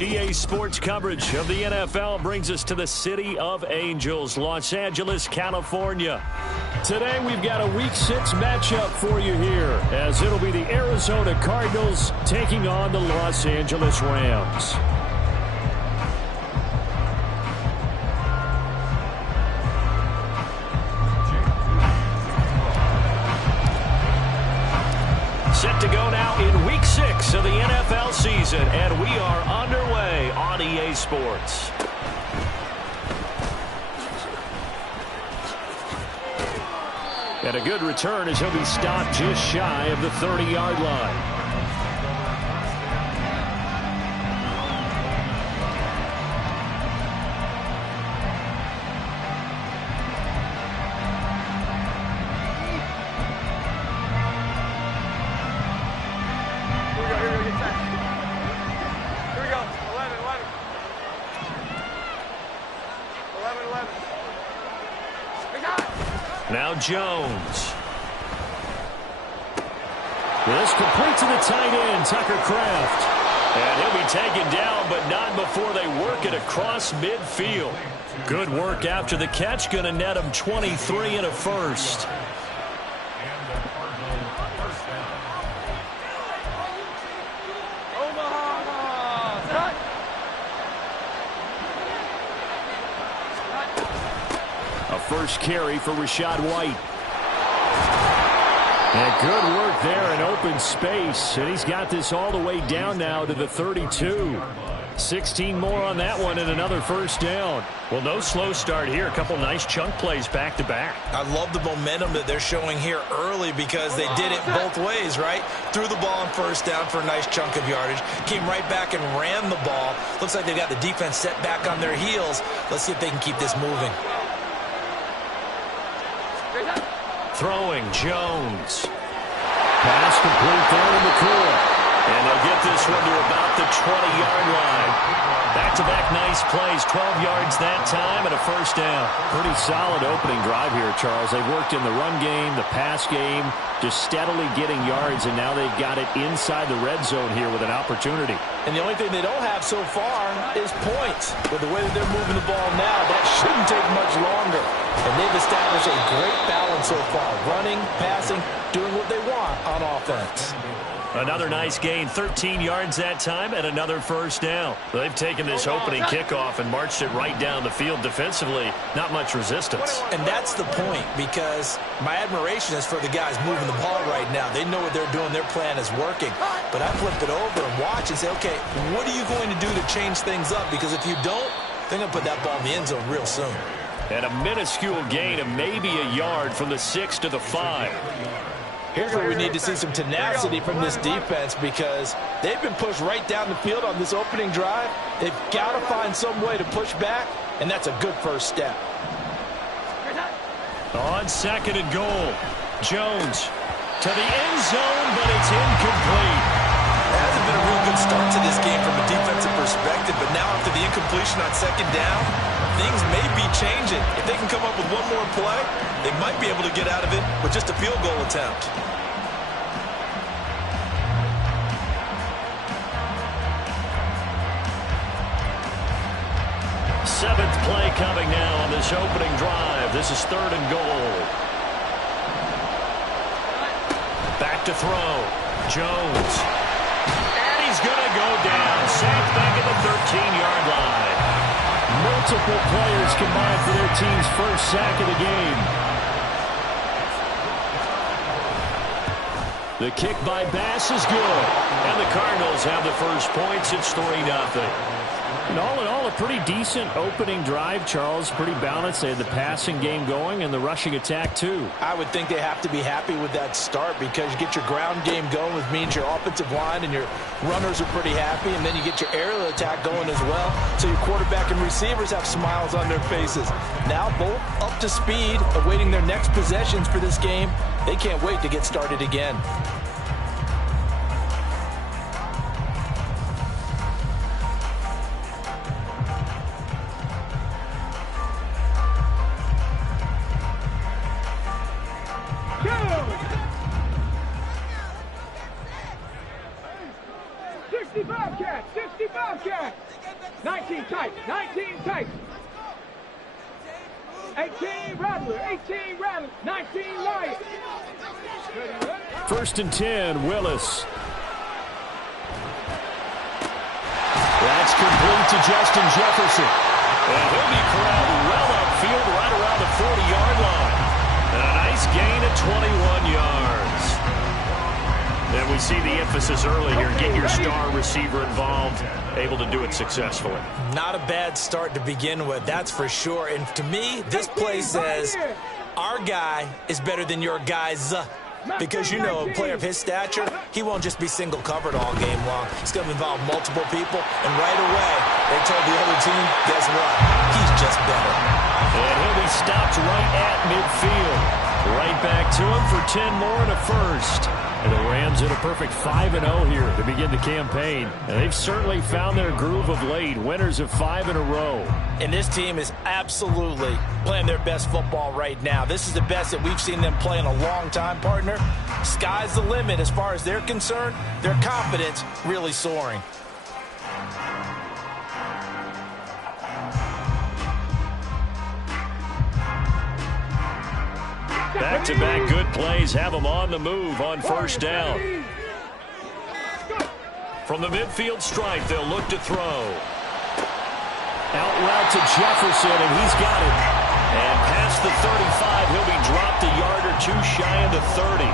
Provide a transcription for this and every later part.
EA Sports coverage of the NFL brings us to the City of Angels, Los Angeles, California. Today we've got a Week 6 matchup for you here, as it'll be the Arizona Cardinals taking on the Los Angeles Rams. Set to go now in Week 6 of the NFL season, and we are underway on EA Sports. And a good return as he'll be stopped just shy of the 30-yard line. Now Jones. This complete to the tight end, Tucker Kraft. And he'll be taken down, but not before they work it across midfield. Good work after the catch. Going to net him 23 and a first. First carry for Rachaad White. And good work there in open space. And he's got this all the way down now to the 32. 16 more on that one and another first down. Well, no slow start here. A couple nice chunk plays back to back. I love the momentum that they're showing here early because they did it both ways, right? Threw the ball on first down for a nice chunk of yardage. Came right back and ran the ball. Looks like they've got the defense set back on their heels. Let's see if they can keep this moving. Throwing, Jones. Pass complete down in the corner. And they'll get this one to about the 20-yard line. Back-to-back nice plays, 12 yards that time and a first down. Pretty solid opening drive here, Charles. They've worked in the run game, the pass game, just steadily getting yards, and now they've got it inside the red zone here with an opportunity. And the only thing they don't have so far is points. With the way that they're moving the ball now, that shouldn't take much longer. And they've established a great balance so far. Running, passing, doing what they want on offense. Another nice gain, 13 yards that time, and another first down. They've taken this opening kickoff and marched it right down the field defensively. Not much resistance. And that's the point, because my admiration is for the guys moving the ball right now. They know what they're doing. Their plan is working. But I flip it over and watch and say, okay, what are you going to do to change things up? Because if you don't, they're going to put that ball in the end zone real soon. And a minuscule gain of maybe a yard from the 6 to the 5. Here's where we need to see some tenacity from this defense, because they've been pushed right down the field on this opening drive. They've got to find some way to push back, and that's a good first step. On second and goal, Jones to the end zone, but it's incomplete. It hasn't been a real good start to this game from a defensive perspective, but now after the incompletion on second down, things may be changing. If they can come up with one more play, they might be able to get out of it with just a field goal attempt. Seventh play coming now on this opening drive. This is third and goal. Back to throw. Jones. And he's going to go down. Sacked back at the 13-yard line. Multiple players combined for their team's first sack of the game. The kick by Bass is good. And the Cardinals have the first points. It's 3-0. And all in all, a pretty decent opening drive, Charles. Pretty balanced. They had the passing game going and the rushing attack, too. I would think they have to be happy with that start, because you get your ground game going, which means your offensive line and your runners are pretty happy, and then you get your aerial attack going as well, so your quarterback and receivers have smiles on their faces. Now both up to speed, awaiting their next possessions for this game. They can't wait to get started again. Bobcat! 60 Bobcat! 18 Rattles, 19 Lions. First and 10, Willis. That's complete to Justin Jefferson. And he'll be corralled well upfield right around the 40-yard line. And a nice gain of 21 yards. And we see the emphasis early here. Get your star receiver involved, able to do it successfully. Not a bad start to begin with, that's for sure. And to me, this play says our guy is better than your guys. Because, you know, a player of his stature, he won't just be single covered all game long. He's going to involve multiple people. And right away, they told the other team, guess what? He's just better. And he'll be stopped right at midfield. Right back to him for 10 more and a first. And the Rams at a perfect 5-0 here to begin the campaign. And they've certainly found their groove of late. Winners of 5 in a row. And this team is absolutely playing their best football right now. This is the best that we've seen them play in a long time, partner. Sky's the limit as far as they're concerned. Their confidence really soaring. Back-to-back good plays have them on the move on first down. From the midfield stripe, they'll look to throw. Out route to Jefferson, and he's got it. And past the 35, he'll be dropped a yard or two shy of the 30.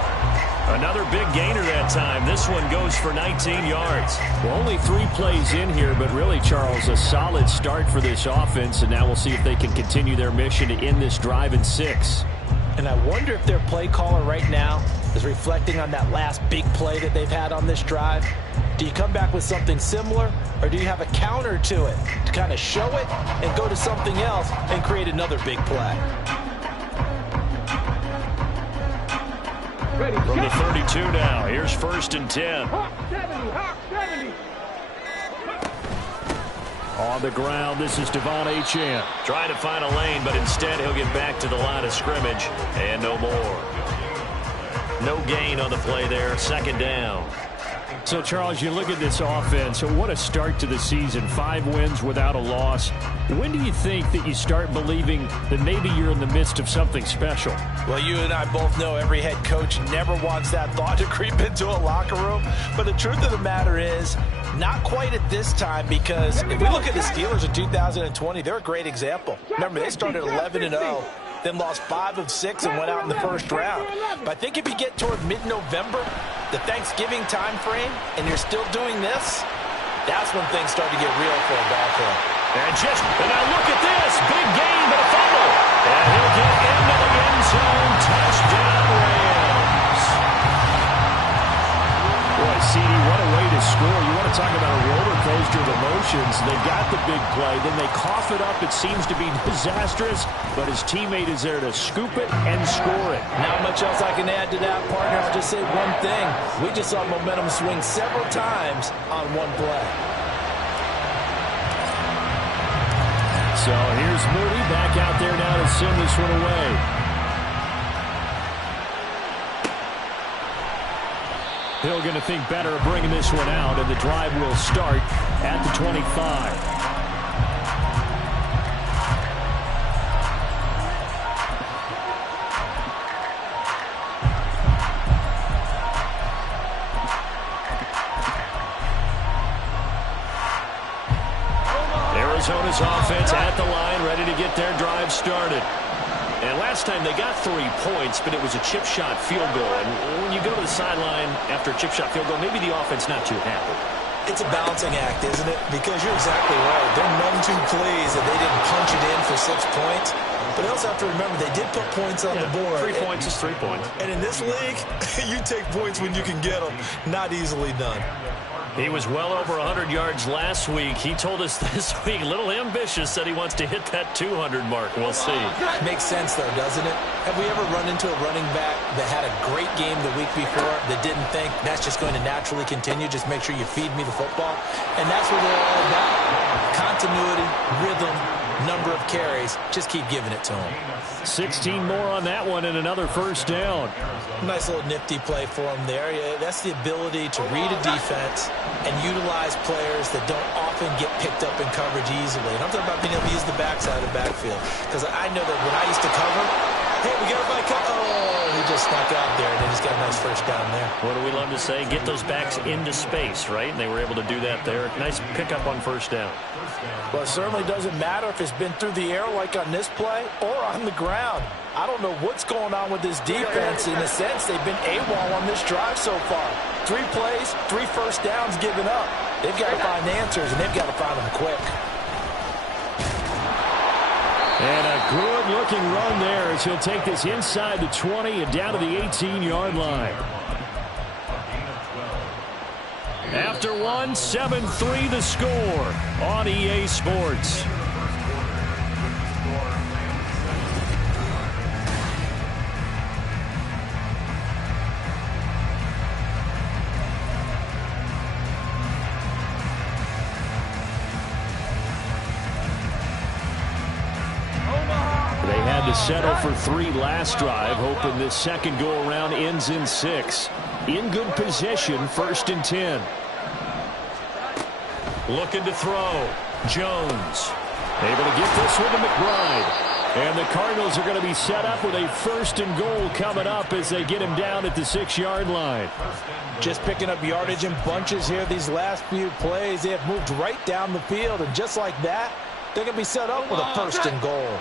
Another big gainer that time. This one goes for 19 yards. Well, only 3 plays in here, but really, Charles, a solid start for this offense. And now we'll see if they can continue their mission to end this drive in 6. And I wonder if their play caller right now is reflecting on that last big play that they've had on this drive. Do you come back with something similar, or do you have a counter to it to kind of show it and go to something else and create another big play? From the 32 now, here's first and 10. Hawk 70, Hawk 70. On the ground, this is Devon Achane. Trying to find a lane, but instead he'll get back to the line of scrimmage. And no more. No gain on the play there. Second down. So, Charles, you look at this offense. So what a start to the season. 5 wins without a loss. When do you think that you start believing that maybe you're in the midst of something special? Well, you and I both know every head coach never wants that thought to creep into a locker room. But the truth of the matter is, not quite at this time, because if we look at the Steelers in 2020, they're a great example. Remember, they started 11-0, then lost 5 of 6 and went out in the first round. But I think if you get toward mid-November, the Thanksgiving time frame, and you're still doing this, that's when things start to get real for a ball club. And now look at this. Big gain, but a fumble. And he'll get into the end zone. Touchdown, Rams. Boy, CD, what a way to score. You want to talk about a roller coaster of emotions. They got the big play, then they cough it up. It seems to be disastrous, but his teammate is there to scoop it and score it. Not much else I can add to that, partner. I'll just say one thing. We just saw momentum swing several times on one play. So here's Moody back out there now to send this one away. Hill going to think better of bringing this one out, and the drive will start at the 25. Arizona's offense at the line, ready to get their drive started. And last time they got 3 points, but it was a chip shot field goal. And when you go to the sideline after a chip shot field goal, maybe the offense not too happy. It's a balancing act, isn't it? Because you're exactly right. They're none too pleased that they didn't punch it in for 6 points. But they also have to remember they did put points on the board. 3 points is 3 points. And in this league, you take points when you can get them. Not easily done. He was well over 100 yards last week. He told us this week, a little ambitious, said he wants to hit that 200 mark. We'll see. Makes sense, though, doesn't it? Have we ever run into a running back that had a great game the week before that didn't think that's just going to naturally continue? Just make sure you feed me the football. And that's what they're all about. Continuity, rhythm, number of carries. Just keep giving it to them. 16 more on that one and another first down. Nice little nifty play for him there. Yeah, that's the ability to read a defense and utilize players that don't often get picked up in coverage easily. And I'm talking about being able to use the backside of the backfield. Because I know that when I used to cover, Hey, we got a bike. Oh, he just snuck out there, and then he's got a nice first down there. What do we love to say? Get those backs into space, right? And they were able to do that there. Nice pickup on first down. Well, it certainly doesn't matter if it's been through the air like on this play or on the ground. I don't know what's going on with this defense. In a sense, they've been AWOL on this drive so far. 3 plays, 3 first downs given up. They've got to find answers, and they've got to find them quick. And a good-looking run there as he'll take this inside the 20 and down to the 18-yard line. After one, 7-3 the score on EA Sports. They had to settle for 3 last drive, hoping this second go-around ends in 6. In good position, 1st and 10. Looking to throw. Jones. Able to get this one to McBride. And the Cardinals are going to be set up with a 1st and goal coming up as they get him down at the 6-yard line. Just picking up yardage in bunches here these last few plays. They have moved right down the field, and just like that, they're going to be set up with a 1st and goal.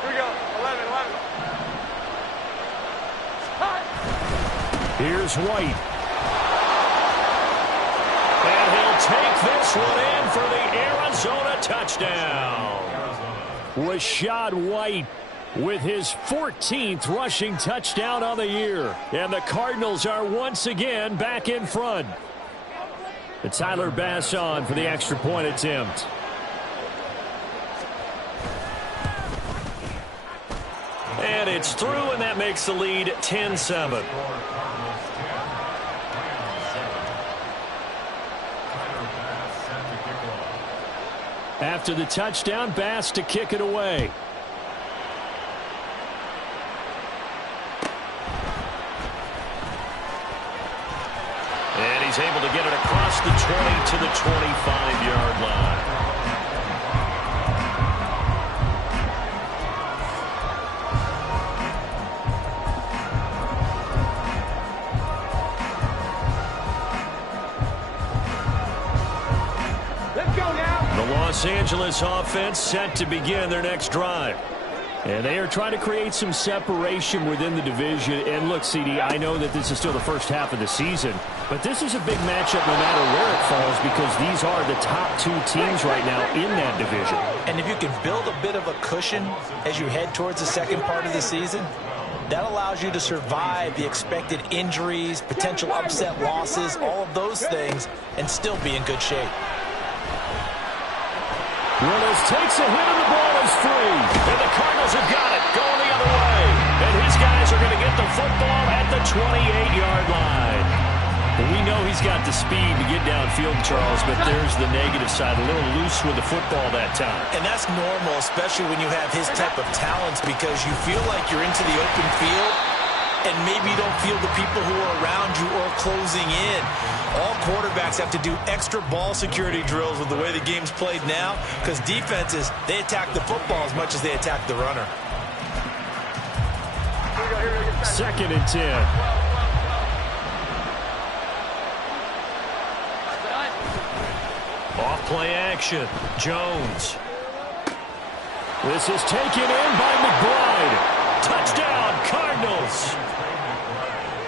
Here we go. 11. Here's White. And he'll take this one in for the Arizona touchdown. Rashad White with his 14th rushing touchdown on the year. And the Cardinals are once again back in front. And Tyler Bass on for the extra point attempt. And it's through, and that makes the lead 10-7. After the touchdown, Bass to kick it away. And he's able to get it across the 20 to the 25-yard line. Los Angeles offense set to begin their next drive. And they are trying to create some separation within the division. And look, CD, I know that this is still the first half of the season, but this is a big matchup no matter where it falls because these are the top 2 teams right now in that division. And if you can build a bit of a cushion as you head towards the second part of the season, that allows you to survive the expected injuries, potential upset losses, all of those things, and still be in good shape. Willis takes a hit and the ball is free. And the Cardinals have got it going the other way. And his guys are going to get the football at the 28-yard line. But we know he's got the speed to get downfield, Charles, but there's the negative side. A little loose with the football that time. And that's normal, especially when you have his type of talents, because you feel like you're into the open field and maybe you don't feel the people who are around you or closing in. All quarterbacks have to do extra ball security drills with the way the game's played now because defenses, they attack the football as much as they attack the runner. 2nd and 10. Off play action. Jones. This is taken in by McBride. Touchdown, Cardinals.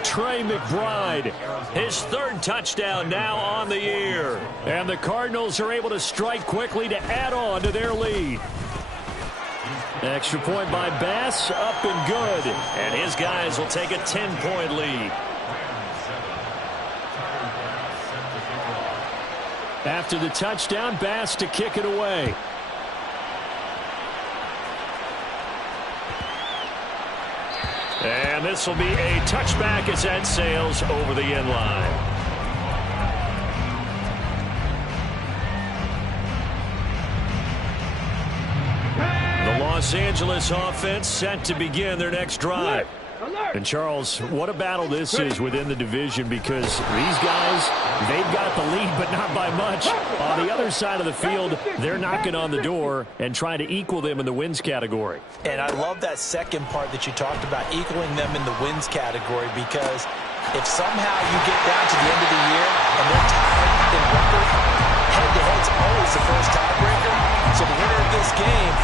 Trey McBride, his 3rd touchdown now on the year. And the Cardinals are able to strike quickly to add on to their lead. Extra point by Bass, up and good. And his guys will take a 10-point lead. After the touchdown, Bass to kick it away. And this will be a touchback as that sails over the end line. The Los Angeles offense set to begin their next drive. And, Charles, what a battle this is within the division, because these guys, they've got the lead, but not by much. On the other side of the field, they're knocking on the door and trying to equal them in the wins category. And I love that second part that you talked about, equaling them in the wins category, because if somehow you get down to the end of the year and they're tied in record, head-to-head's always the first tiebreaker. So the winner of this game,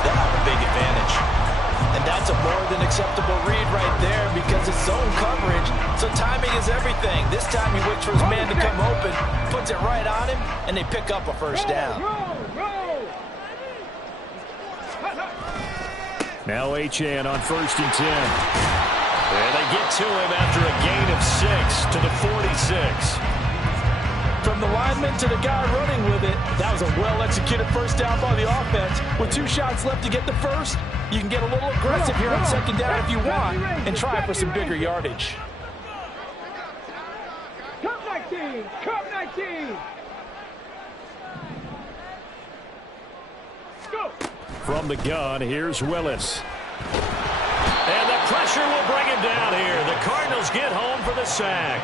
they'll have a big advantage. And that's a more than acceptable read right there, because it's zone coverage, so timing is everything. This time he waits for his man to come open, puts it right on him, and they pick up a first down. Now Achane on 1st and 10. And they get to him after a gain of 6 to the 46. From the lineman to the guy running with it, that was a well-executed first down by the offense. With 2 shots left to get the first, you can get a little aggressive here on second down if you want and try for some bigger yardage. Come 19! Come 19! Go! From the gun, here's Willis. And the pressure will bring him down here. The Cardinals get home for the sack.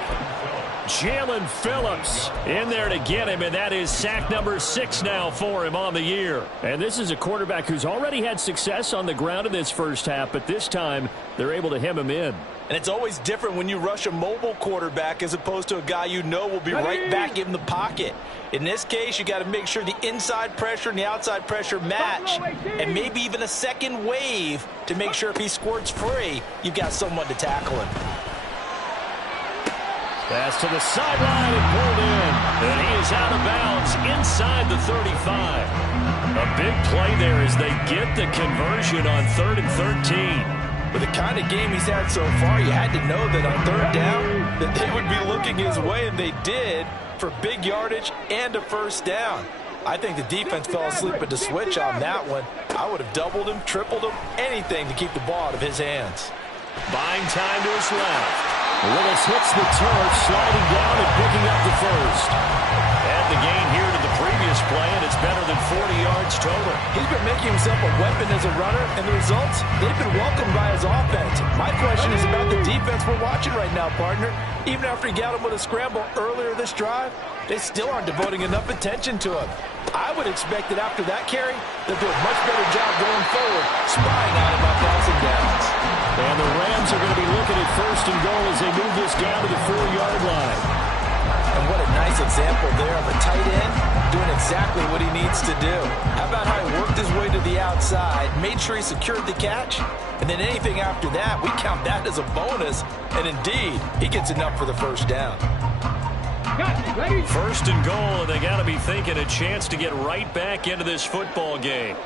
Jalen Phillips in there to get him, and that is sack number 6 now for him on the year. And this is a quarterback who's already had success on the ground in this first half, but this time they're able to hem him in. And it's always different when you rush a mobile quarterback as opposed to a guy you know will be right back in the pocket. In this case, you got to make sure the inside pressure and the outside pressure match, and maybe even a second wave to make sure if he squirts free, you've got someone to tackle him. Pass to the sideline and pulled in. And he is out of bounds inside the 35. A big play there as they get the conversion on 3rd and 13. With the kind of game he's had so far, you had to know that on 3rd down that they would be looking his way, and they did, for big yardage and a first down. I think the defense fell asleep at the switch on that one. I would have doubled him, tripled him, anything to keep the ball out of his hands. Buying time to his left. Willis hits the turf, sliding down and picking up the first. Add the gain here to the previous play, and it's better than 40 yards total. He's been making himself a weapon as a runner, and the results, they've been welcomed by his offense. My question is about the defense we're watching right now, partner. Even after he got him with a scramble earlier this drive, they still aren't devoting enough attention to him. I would expect that after that carry, they'll do a much better job going forward, spying on him on passing downs. And the Rams are going to be looking at 1st and goal as they move this down to the 4-yard line. And what a nice example there of a tight end doing exactly what he needs to do. How about how he worked his way to the outside, made sure he secured the catch, and then anything after that, we count that as a bonus. And indeed, he gets enough for the first down. 1st and goal, and they got to be thinking a chance to get right back into this football game.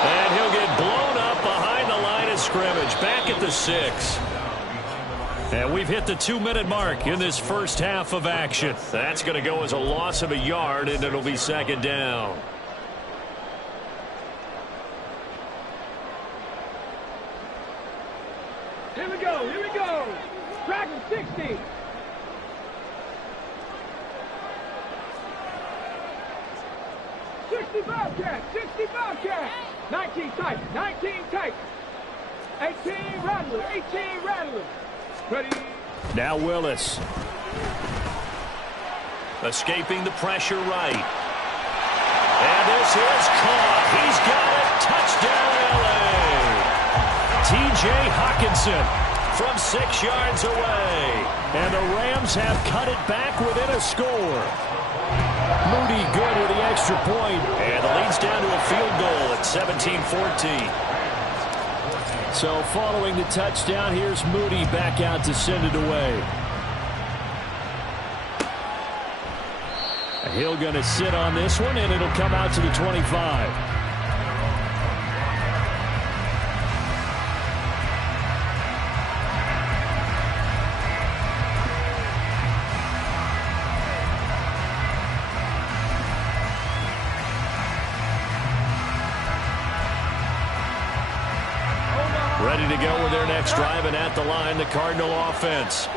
And he'll get blown up behind the line of scrimmage, back at the 6. And we've hit the 2-minute mark in this first half of action. That's going to go as a loss of a yard, and it'll be 2nd down. Here we go, here we go. Dragon 60. Bobcat, 60 Bobcat. 19 tight, 19 tight. 18 Rattler, 18 Rattler. Ready. Now Willis. Escaping the pressure right. And this is caught. He's got it. Touchdown, L.A. T.J. Hawkinson from 6 yards away. And the Rams have cut it back within a score. Moody good with the extra point. And the lead's down to a field goal at 17-14. So following the touchdown, here's Moody back out to send it away. Hill going to sit on this one, and it'll come out to the 25. Ready to go with their next drive, and at the line, the Cardinal offense.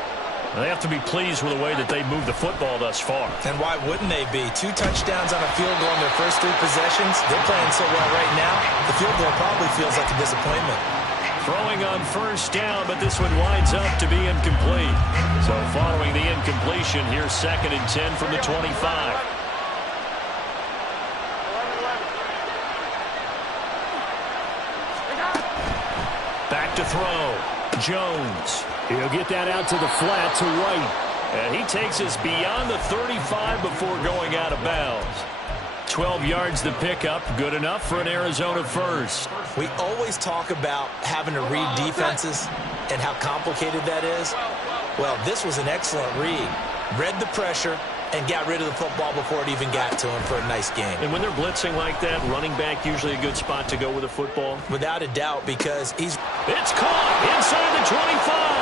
They have to be pleased with the way that they moved the football thus far. And why wouldn't they be? 2 touchdowns on a field goal in their first 3 possessions. They're playing so well right now, the field goal probably feels like a disappointment. Throwing on first down, but this one winds up to be incomplete. So following the incompletion, here's 2nd and 10 from the 25. Back to throw. Jones. He'll get that out to the flat to White. And he takes us beyond the 35 before going out of bounds. 12 yards the pickup. Good enough for an Arizona first. We always talk about having to read defenses and how complicated that is. Well, this was an excellent read. Read the pressure and got rid of the football before it even got to him for a nice game. And when they're blitzing like that, running back usually a good spot to go with the football? Without a doubt, because he's... It's caught inside the 25.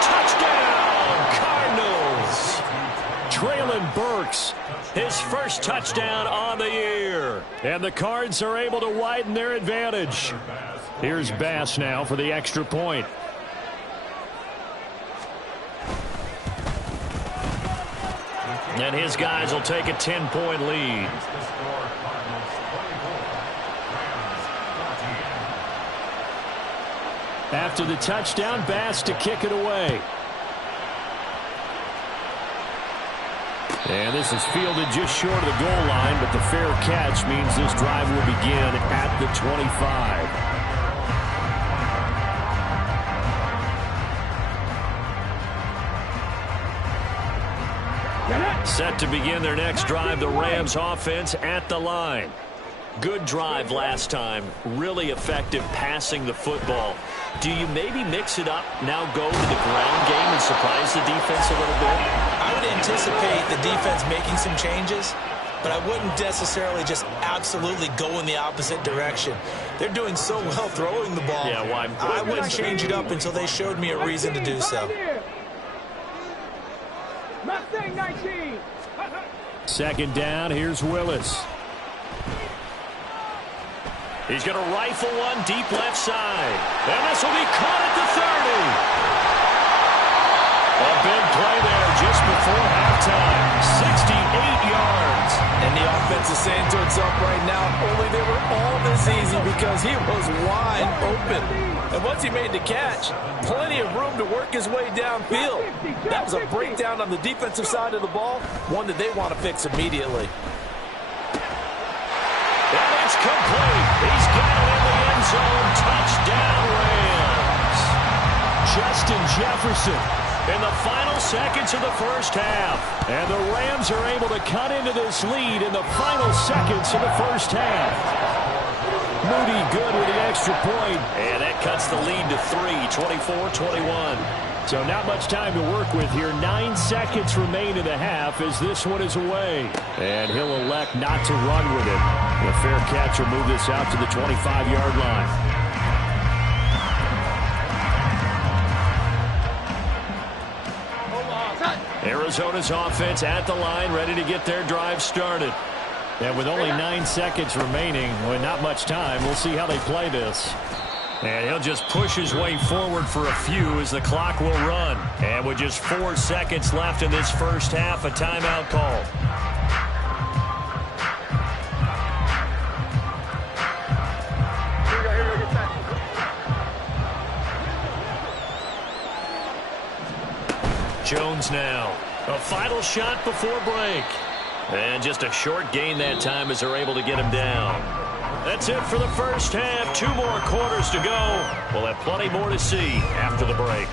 Touchdown, Cardinals. Traylon Burks, his first touchdown on the year. And the Cards are able to widen their advantage. Here's Bass now for the extra point. And his guys will take a 10-point lead. After the touchdown, Bass to kick it away. And this is fielded just short of the goal line, but the fair catch means this drive will begin at the 25. Set to begin their next drive, the Rams offense at the line. Good drive last time. Really effective passing the football. Do you maybe mix it up, now go to the ground game and surprise the defense a little bit? I would anticipate the defense making some changes, but I wouldn't necessarily just absolutely go in the opposite direction. They're doing so well throwing the ball. Yeah, why? I wouldn't change it up until they showed me a reason to do so. Mustang 19. Second down, here's Willis. He's going to rifle one deep left side. And this will be caught at the 30. A big play there just before halftime. 68 yards. And the offense is saying to itself right now, only they were all this easy because he was wide open. And once he made the catch, plenty of room to work his way downfield. That was a breakdown on the defensive side of the ball, one that they want to fix immediately. And it's complete. He's got it in the end zone. Touchdown, Rams. Justin Jefferson in the final seconds of the first half. And the Rams are able to cut into this lead in the final seconds of the first half. Moody good with the extra point. And that cuts the lead to 3, 24-21. So not much time to work with here. 9 seconds remain in the half as this one is away. And he'll elect not to run with it. The fair catch will move this out to the 25-yard line. Arizona's offense at the line, ready to get their drive started. And with only 9 seconds remaining, well, not much time, we'll see how they play this. And he'll just push his way forward for a few as the clock will run. And with just 4 seconds left in this first half, a timeout call. Jones now. A final shot before break. And just a short gain that time as they're able to get him down. That's it for the first half. 2 more quarters to go. We'll have plenty more to see after the break.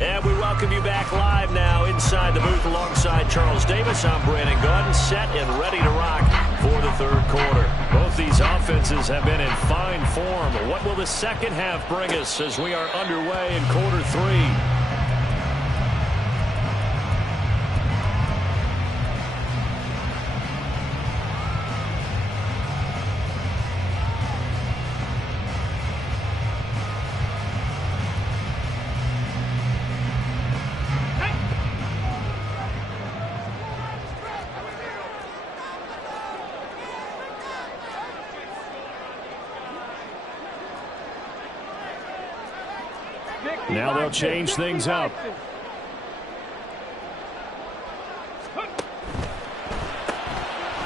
And we welcome you back live now inside the booth alongside Charles Davis. I'm Brandon Gaudin, set and ready to rock for the third quarter. Both these offenses have been in fine form. What will the second half bring us as we are underway in quarter 3? Now they'll change things up.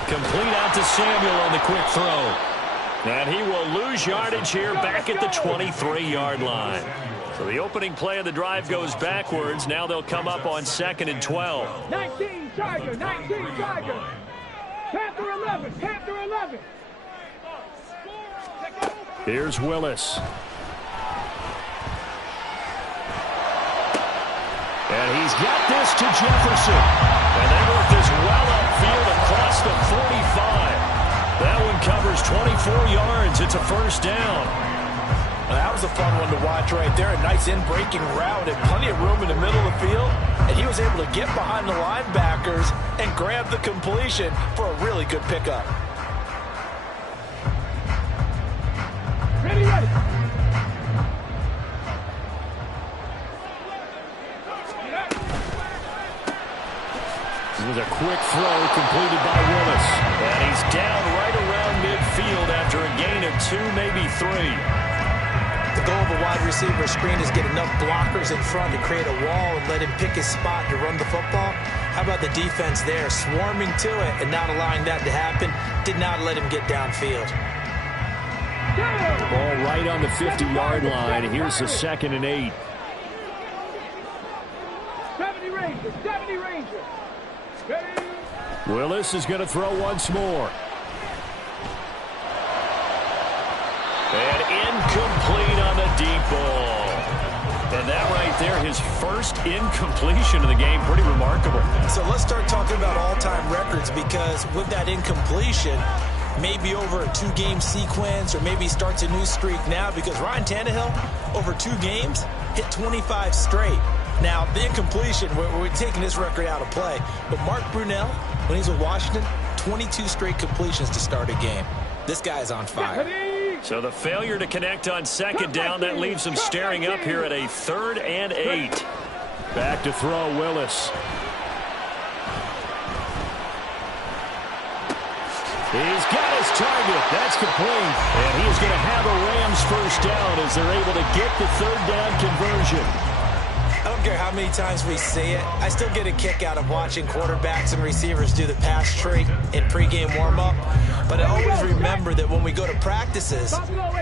Complete out to Samuel on the quick throw. And he will lose yardage here back at the 23-yard line. So the opening play of the drive goes backwards. Now they'll come up on 2nd and 12. 19 Tiger, 19 Tiger. Panther 11, Panther 11. Here's Willis. And he's got this to Jefferson. And they work this well upfield across the 45. That one covers 24 yards. It's a first down. Well, that was a fun one to watch right there. A nice in-breaking route and plenty of room in the middle of the field. And he was able to get behind the linebackers and grab the completion for a really good pickup. Ready, ready. This was a quick throw completed by Willis. And he's down right around midfield after a gain of 2, maybe 3. The goal of a wide receiver screen is get enough blockers in front to create a wall and let him pick his spot to run the football. How about the defense there, swarming to it and not allowing that to happen? Did not let him get downfield. Ball right on the 50-yard line. Here's the 2nd and 8. 70 Rangers, 70 Rangers. Ready. Willis is going to throw once more. And incomplete on the deep ball. And that right there, his first incompletion of the game, pretty remarkable. So let's start talking about all-time records, because with that incompletion, maybe over a 2-game sequence, or maybe starts a new streak now, because Ryan Tannehill, over 2 games, hit 25 straight. Now, the incompletion, we're taking this record out of play, but Mark Brunell, when he's with Washington, 22 straight completions to start a game. This guy's on fire. So the failure to connect on 2nd down, that leaves him staring up here at a 3rd and 8. Back to throw, Willis. He's got his target. That's complete. And he is going to have a Rams first down as they're able to get the 3rd down conversion. I don't care how many times we see it. I still get a kick out of watching quarterbacks and receivers do the pass tree in pregame warm-up. But I always remember that when we go to practices,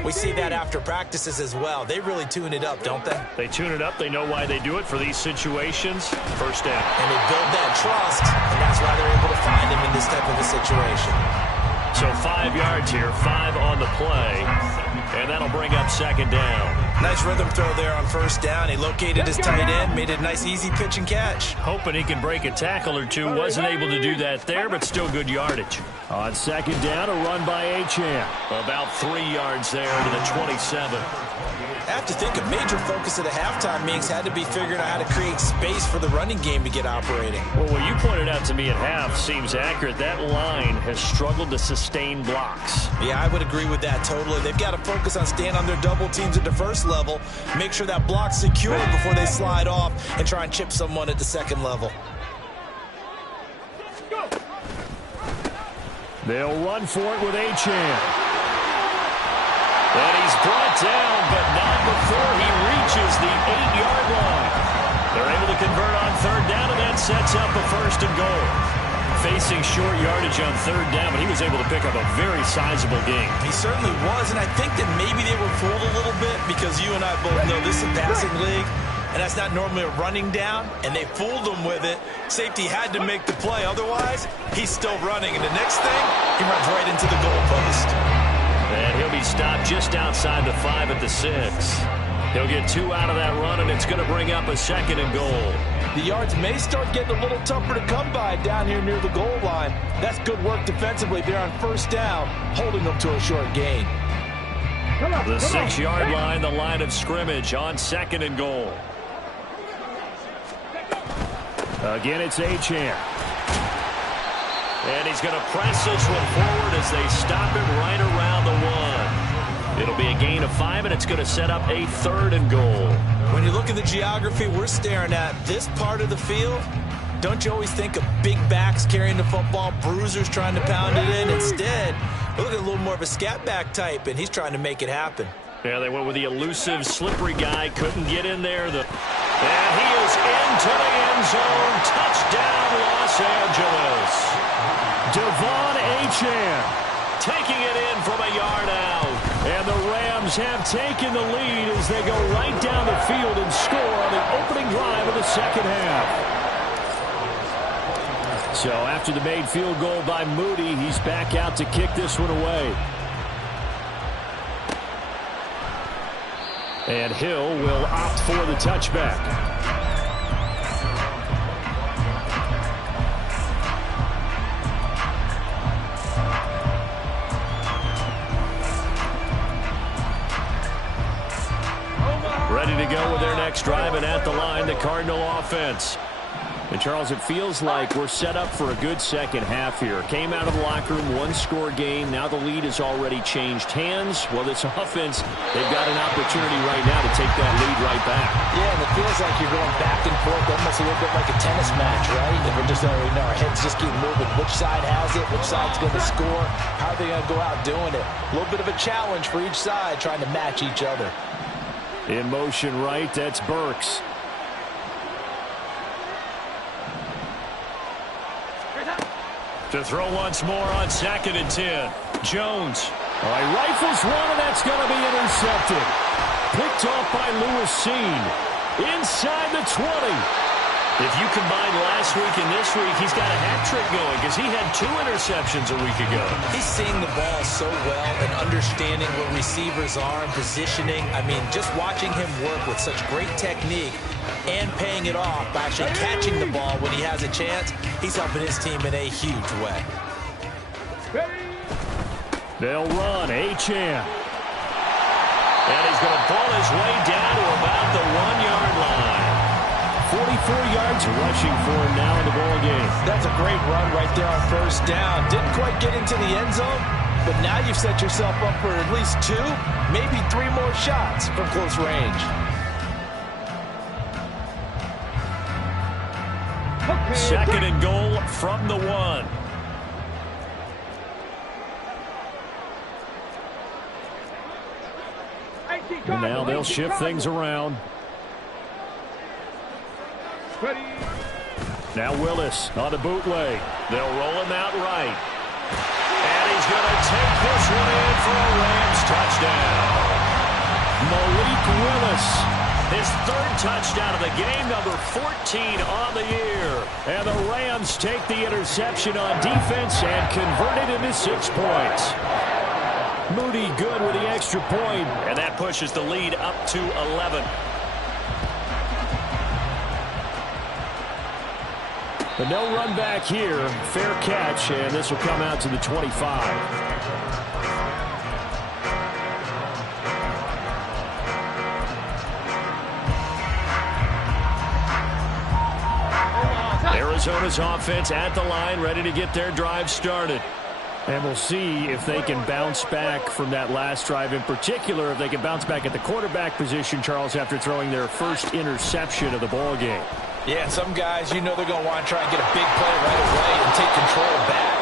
we see that after practices as well. They really tune it up, don't they? They tune it up. They know why they do it for these situations. First down. And they build that trust, and that's why they're able to find him in this type of a situation. So 5 yards here, 5 on the play. And that'll bring up 2nd down. Nice rhythm throw there on first down. He located his tight end, made it a nice easy pitch and catch. Hoping he can break a tackle or two. Wasn't able to do that there, but still good yardage. On 2nd down, a run by Achane. About 3 yards there to the 27. I have to think a major focus at a halftime meetings had to be figuring out how to create space for the running game to get operating. Well, what you pointed out to me at half seems accurate. That line has struggled to sustain blocks. Yeah, I would agree with that totally. They've got to focus on staying on their double teams at the first level, make sure that block's secure before they slide off and try and chip someone at the 2nd level. They'll run for it with Achane. And he's brought down, but not before he reaches the 8-yard line. They're able to convert on 3rd down, and that sets up a 1st and goal. Facing short yardage on 3rd down, but he was able to pick up a very sizable gain. He certainly was, and I think that maybe they were fooled a little bit because you and I both know this is a passing league, and that's not normally a running down, and they fooled him with it. Safety had to make the play. Otherwise, he's still running, and the next thing, he runs right into the goalpost. And he'll be stopped just outside the 5 at the 6. He'll get 2 out of that run, and it's going to bring up a 2nd and goal. The yards may start getting a little tougher to come by down here near the goal line. That's good work defensively there on 1st down, holding them to a short gain. The 6-yard line, the line of scrimmage on 2nd and goal. Again, it's Achane. And he's going to press this one forward as they stop it right around the 1. It'll be a gain of 5, and it's going to set up a 3rd and goal. When you look at the geography we're staring at, this part of the field, don't you always think of big backs carrying the football, bruisers trying to pound it in? Instead, we're looking at a little more of a scat back type, and he's trying to make it happen. Yeah, they went with the elusive, slippery guy. Couldn't get in there. And he is into the end zone. Touchdown, Los Angeles. Devon Achane taking it in from a yard out. And the Rams have taken the lead as they go right down the field and score on the opening drive of the second half. So after the made field goal by Moody, he's back out to kick this one away. And Hill will opt for the touchback. Ready to go with their next drive, and at the line, the Cardinal offense. And, Charles, it feels like we're set up for a good second half here. Came out of the locker room, one-score game. Now the lead has already changed hands. Well, this offense, they've got an opportunity right now to take that lead right back. Yeah, and it feels like you're going back and forth, almost a little bit like a tennis match, right? And we're just already know our heads just keep moving. Which side has it? Which side's going to score? How are they going to go out doing it? A little bit of a challenge for each side, trying to match each other. In motion right, that's Burks. To throw once more on 2nd and 10. Jones. All right, rifles one, and that's going to be intercepted. Picked off by Lewis Seen. Inside the 20. If you combine last week and this week, he's got a hat trick going because he had 2 interceptions a week ago. He's seeing the ball so well and understanding where receivers are and positioning. I mean, just watching him work with such great technique and paying it off by actually catching the ball when he has a chance, he's helping his team in a huge way. They'll run. Achane. And he's going to pull his way down to about the 1-yard line. 44 yards rushing for him now in the ball game. That's a great run right there on first down. Didn't quite get into the end zone, but now you've set yourself up for at least 2, maybe 3 more shots from close range. Okay, 2nd and goal from the 1. And now they'll shift things around. Ready. Now Willis on the bootleg. They'll roll him out right. And he's going to take this one in for a Rams touchdown. Malik Willis, his 3rd touchdown of the game, number 14 on the year. And the Rams take the interception on defense and convert it into 6 points. Moody good with the extra point, and that pushes the lead up to 11. But no run back here. Fair catch, and this will come out to the 25. Arizona's offense at the line, ready to get their drive started. And we'll see if they can bounce back from that last drive, in particular if they can bounce back at the quarterback position, Charles, after throwing their first interception of the ball game. Yeah, some guys, you know they're going to want to try and get a big play right away and take control back.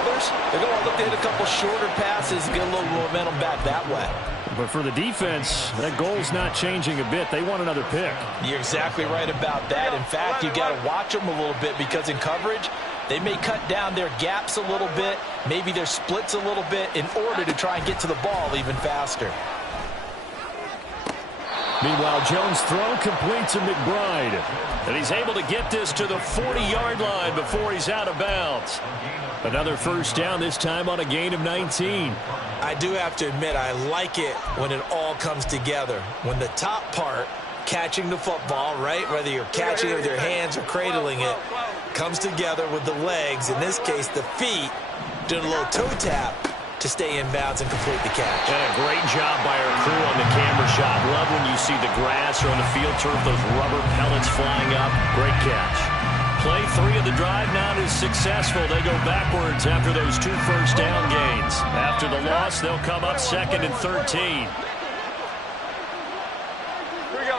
Others, they're going to look to hit a couple shorter passes, get a little momentum back that way. But for the defense, that goal's not changing a bit. They want another pick. You're exactly right about that. In fact, you got to watch them a little bit because in coverage, they may cut down their gaps a little bit, maybe their splits a little bit in order to try and get to the ball even faster. Meanwhile, Jones' throw complete to McBride. And he's able to get this to the 40-yard line before he's out of bounds. Another first down, this time on a gain of 19. I do have to admit, I like it when it all comes together. When the top part, catching the football, right, whether you're catching it with your hands or cradling it, comes together with the legs, in this case the feet, doing a little toe tap to stay in bounds and complete the catch. And a great job by our crew on the camera shot. Love when you see the grass or on the field turf, those rubber pellets flying up. Great catch. Play 3 of the drive not as successful. They go backwards after those 2 first down gains. After the loss, they'll come up 2nd and 13. Here we go.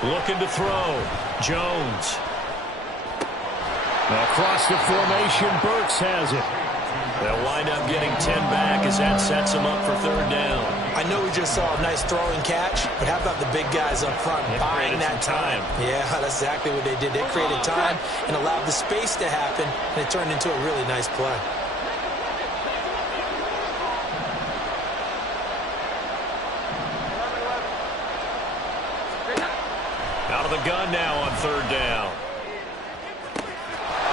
11. Looking to throw. Jones. Across the formation, Burks has it. They'll wind up getting 10 back as that sets them up for third down. I know we just saw a nice throwing catch, but how about the big guys up front buying that time? Yeah, that's exactly what they did. They created time and allowed the space to happen, and it turned into a really nice play. Out of the gun now on third down.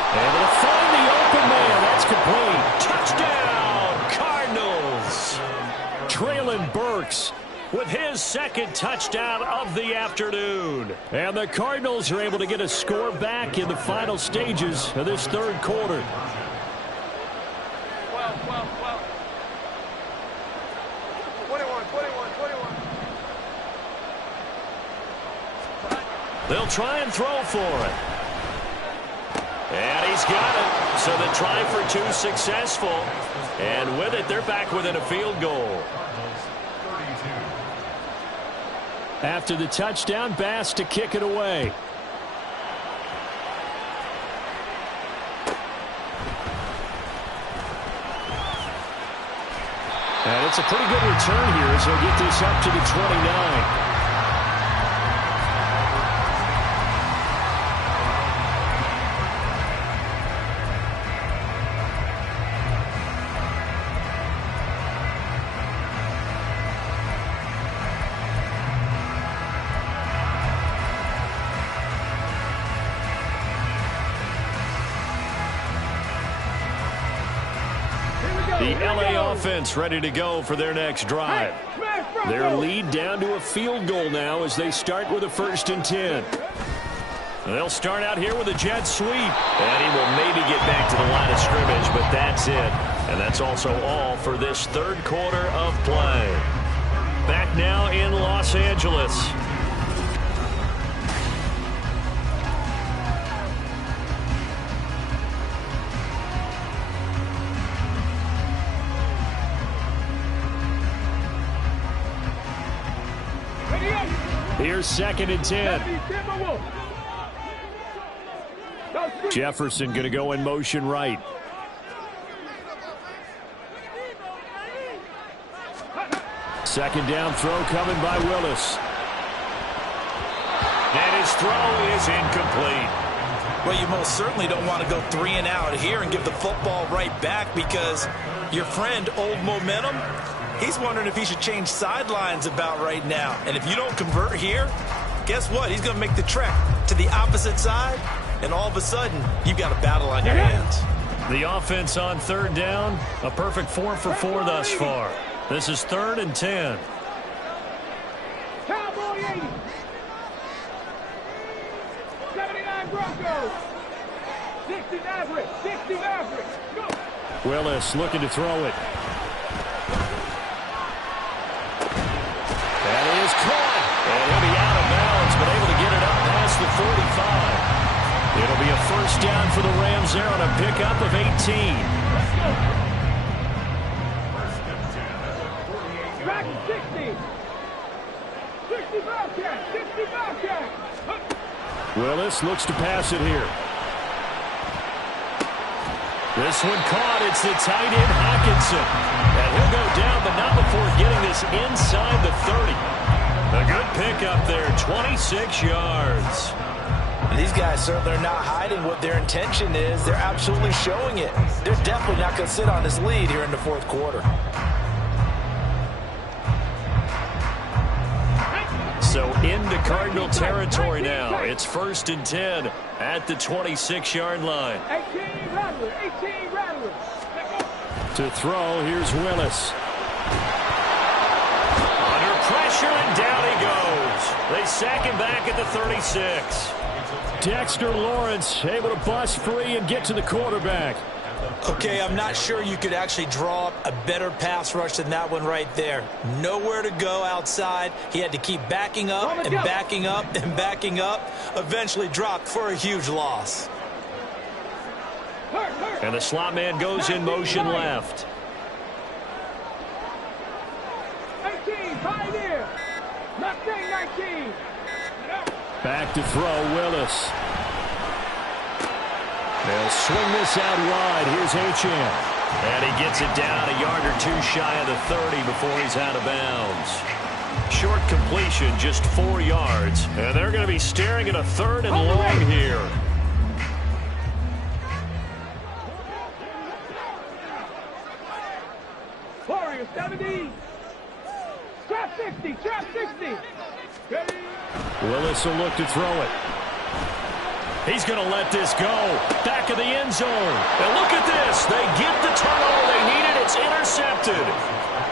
Able to find the open man. That's complete. Touchdown, Cardinals. Traylon Burks with his second touchdown of the afternoon. And the Cardinals are able to get a score back in the final stages of this third quarter. 21. They'll try and throw for it. And he's got it. So the try for two successful. And with it, they're back within a field goal. After the touchdown, Bass to kick it away. And it's a pretty good return here as he'll get this up to the 29. The LA offense ready to go for their next drive. Their lead down to a field goal now as they start with a 1st and 10. They'll start out here with a jet sweep. And he will maybe get back to the line of scrimmage, but that's it. And that's also all for this third quarter of play. Back now in Los Angeles. Here's 2nd and 10. Jefferson going to go in motion right. Second down throw coming by Willis. And his throw is incomplete. Well, you most certainly don't want to go 3 and out here and give the football right back because your friend, Old Momentum, he's wondering if he should change sidelines about right now. And if you don't convert here, guess what? He's going to make the trek to the opposite side, and all of a sudden, you've got a battle on your hands. The offense on third down, a perfect 4 for 4 thus far. This is 3rd and 10. Cowboy 80. 79 Broncos. 60 Mavericks. 60 Mavericks. Go. Willis looking to throw it. That is caught. And he'll be out of bounds, but able to get it up past the 45. It'll be a 1st down for the Rams there on a pickup of 18. Back 60. 60 Bobcat. 60 Bobcat. Willis looks to pass it here. This one caught. It's the tight end Hawkinson. And he'll go down, but not before getting this inside the 30. A good pickup there, 26 yards. And these guys certainly are not hiding what their intention is. They're absolutely showing it. They're definitely not going to sit on this lead here in the 4th quarter. So into Cardinal territory now. It's 1st and 10 at the 26-yard line. 18 Rattler. 18 Rattler. To throw, here's Willis. Under pressure, and down he goes. They sack him back at the 36. Dexter Lawrence able to bust free and get to the quarterback. Okay, I'm not sure you could actually draw up a better pass rush than that one right there. Nowhere to go outside. He had to keep backing up and backing up and backing up. Eventually dropped for a huge loss. And the slot man goes in motion left. 18, Pioneer. Mustang 19. Back to throw, Willis. They'll swing this out wide. Here's Achane. And he gets it down a yard or two shy of the 30 before he's out of bounds. Short completion, just 4 yards. And they're going to be staring at a 3rd and long here. Warriors 70. Trap 60. Trap 60. Ready? Willis will look to throw it. He's going to let this go. Back of the end zone. And look at this. They get the turnover they needed. It's intercepted.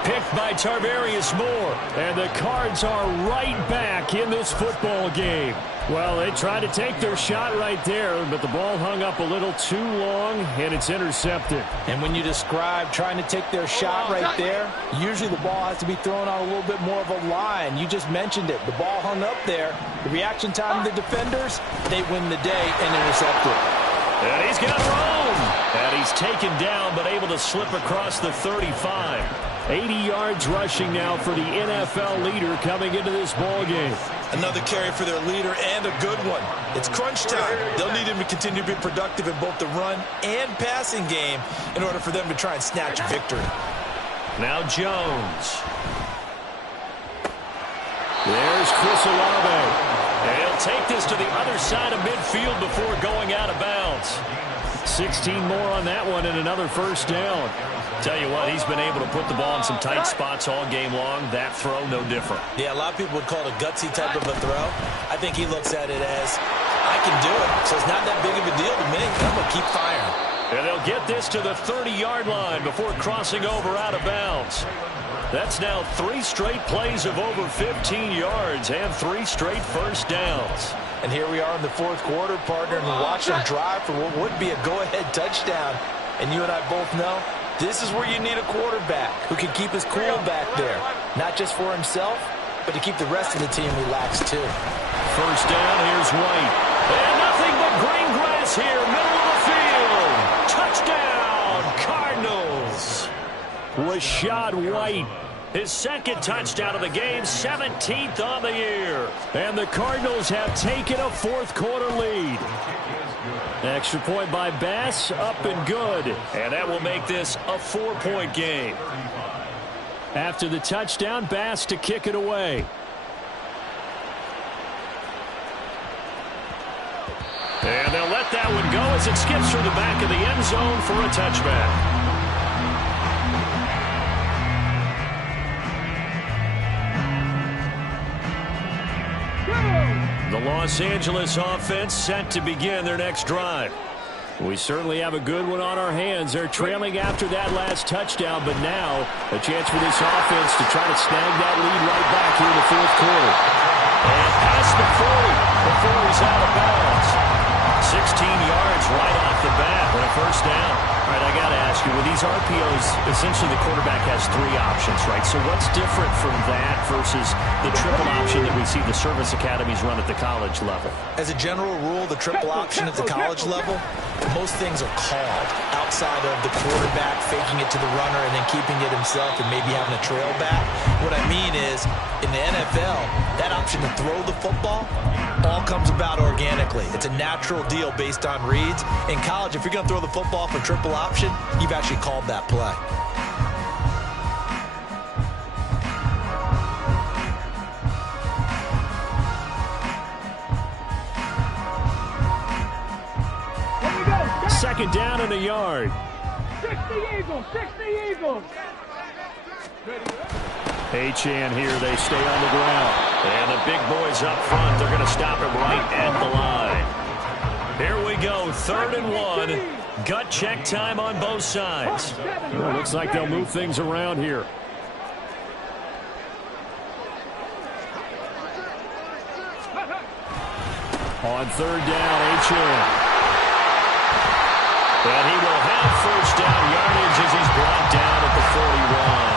Picked by Tarvarius Moore. And the Cards are right back in this football game. Well, they tried to take their shot right there, but the ball hung up a little too long, and it's intercepted. And when you describe trying to take their shot right there, usually the ball has to be thrown on a little bit more of a line. You just mentioned it. The ball hung up there. The reaction time of the defenders, they win the day and intercept it. And he's got room. And he's taken down, but able to slip across the 35. 80 yards rushing now for the NFL leader coming into this ball game. Another carry for their leader and a good one. It's crunch time. They'll need him to continue to be productive in both the run and passing game in order for them to try and snatch a victory. Now Jones. There's Chris Olave. And he'll take this to the other side of midfield before going out of bounds. 16 more on that one and another first down. Tell you what, he's been able to put the ball in some tight spots all game long. That throw, no different. Yeah, a lot of people would call it a gutsy type of a throw. I think he looks at it as, I can do it. So it's not that big of a deal to me. I'm going to keep firing. And they'll get this to the 30-yard line before crossing over out of bounds. That's now 3 straight plays of over 15 yards and 3 straight first downs. And here we are in the 4th quarter, partner, and we watch them drive for what would be a go-ahead touchdown. And you and I both know this is where you need a quarterback who can keep his cool back there. Not just for himself, but to keep the rest of the team relaxed too. First down, here's White. And nothing but green grass here, middle of the field. Touchdown, Cardinals. Rashad White. His 2nd touchdown of the game, 17th on the year. And the Cardinals have taken a 4th quarter lead. Extra point by Bass, up and good. And that will make this a 4-point game. After the touchdown, Bass to kick it away. And they'll let that one go as it skips through the back of the end zone for a touchback. The Los Angeles offense set to begin their next drive. We certainly have a good one on our hands. They're trailing after that last touchdown, but now a chance for this offense to try to snag that lead right back here in the 4th quarter. And past the 40 before he's out of bounds. 16 yards right off the bat and a first down. All right, I got to ask you, with these RPOs, essentially the quarterback has 3 options, right? So what's different from that versus the triple option that we see the service academies run at the college level? As a general rule, the triple option at the college level, most things are called outside of the quarterback faking it to the runner and then keeping it himself and maybe having a trail back. What I mean is, in the NFL, that option to throw the football all comes about organically. It's a natural deal based on reads. In college, if you're going to throw the football for triple option, you've actually called that play. Second down and a yard. 60 Eagles, 60 Eagles. Achane here, they stay on the ground. And the big boys up front, they're going to stop him right at the line. Here we go, 3rd and 1. Gut check time on both sides. Well, looks like they'll move things around here. On 3rd down, Achane. And he will have first down yardage as he's brought down at the 41.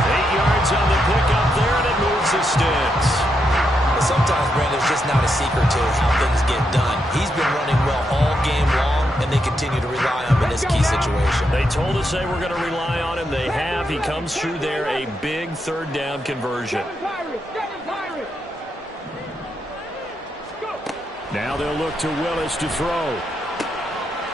8 yards on the pickup there, and it moves the sticks. Sometimes, Brandon, it's just not a secret to how things get done. He's been running well all game long, and they continue to rely on him in this key situation. They told us they were going to rely on him. They have. He comes through there, a big 3rd down conversion. Now they'll look to Willis to throw.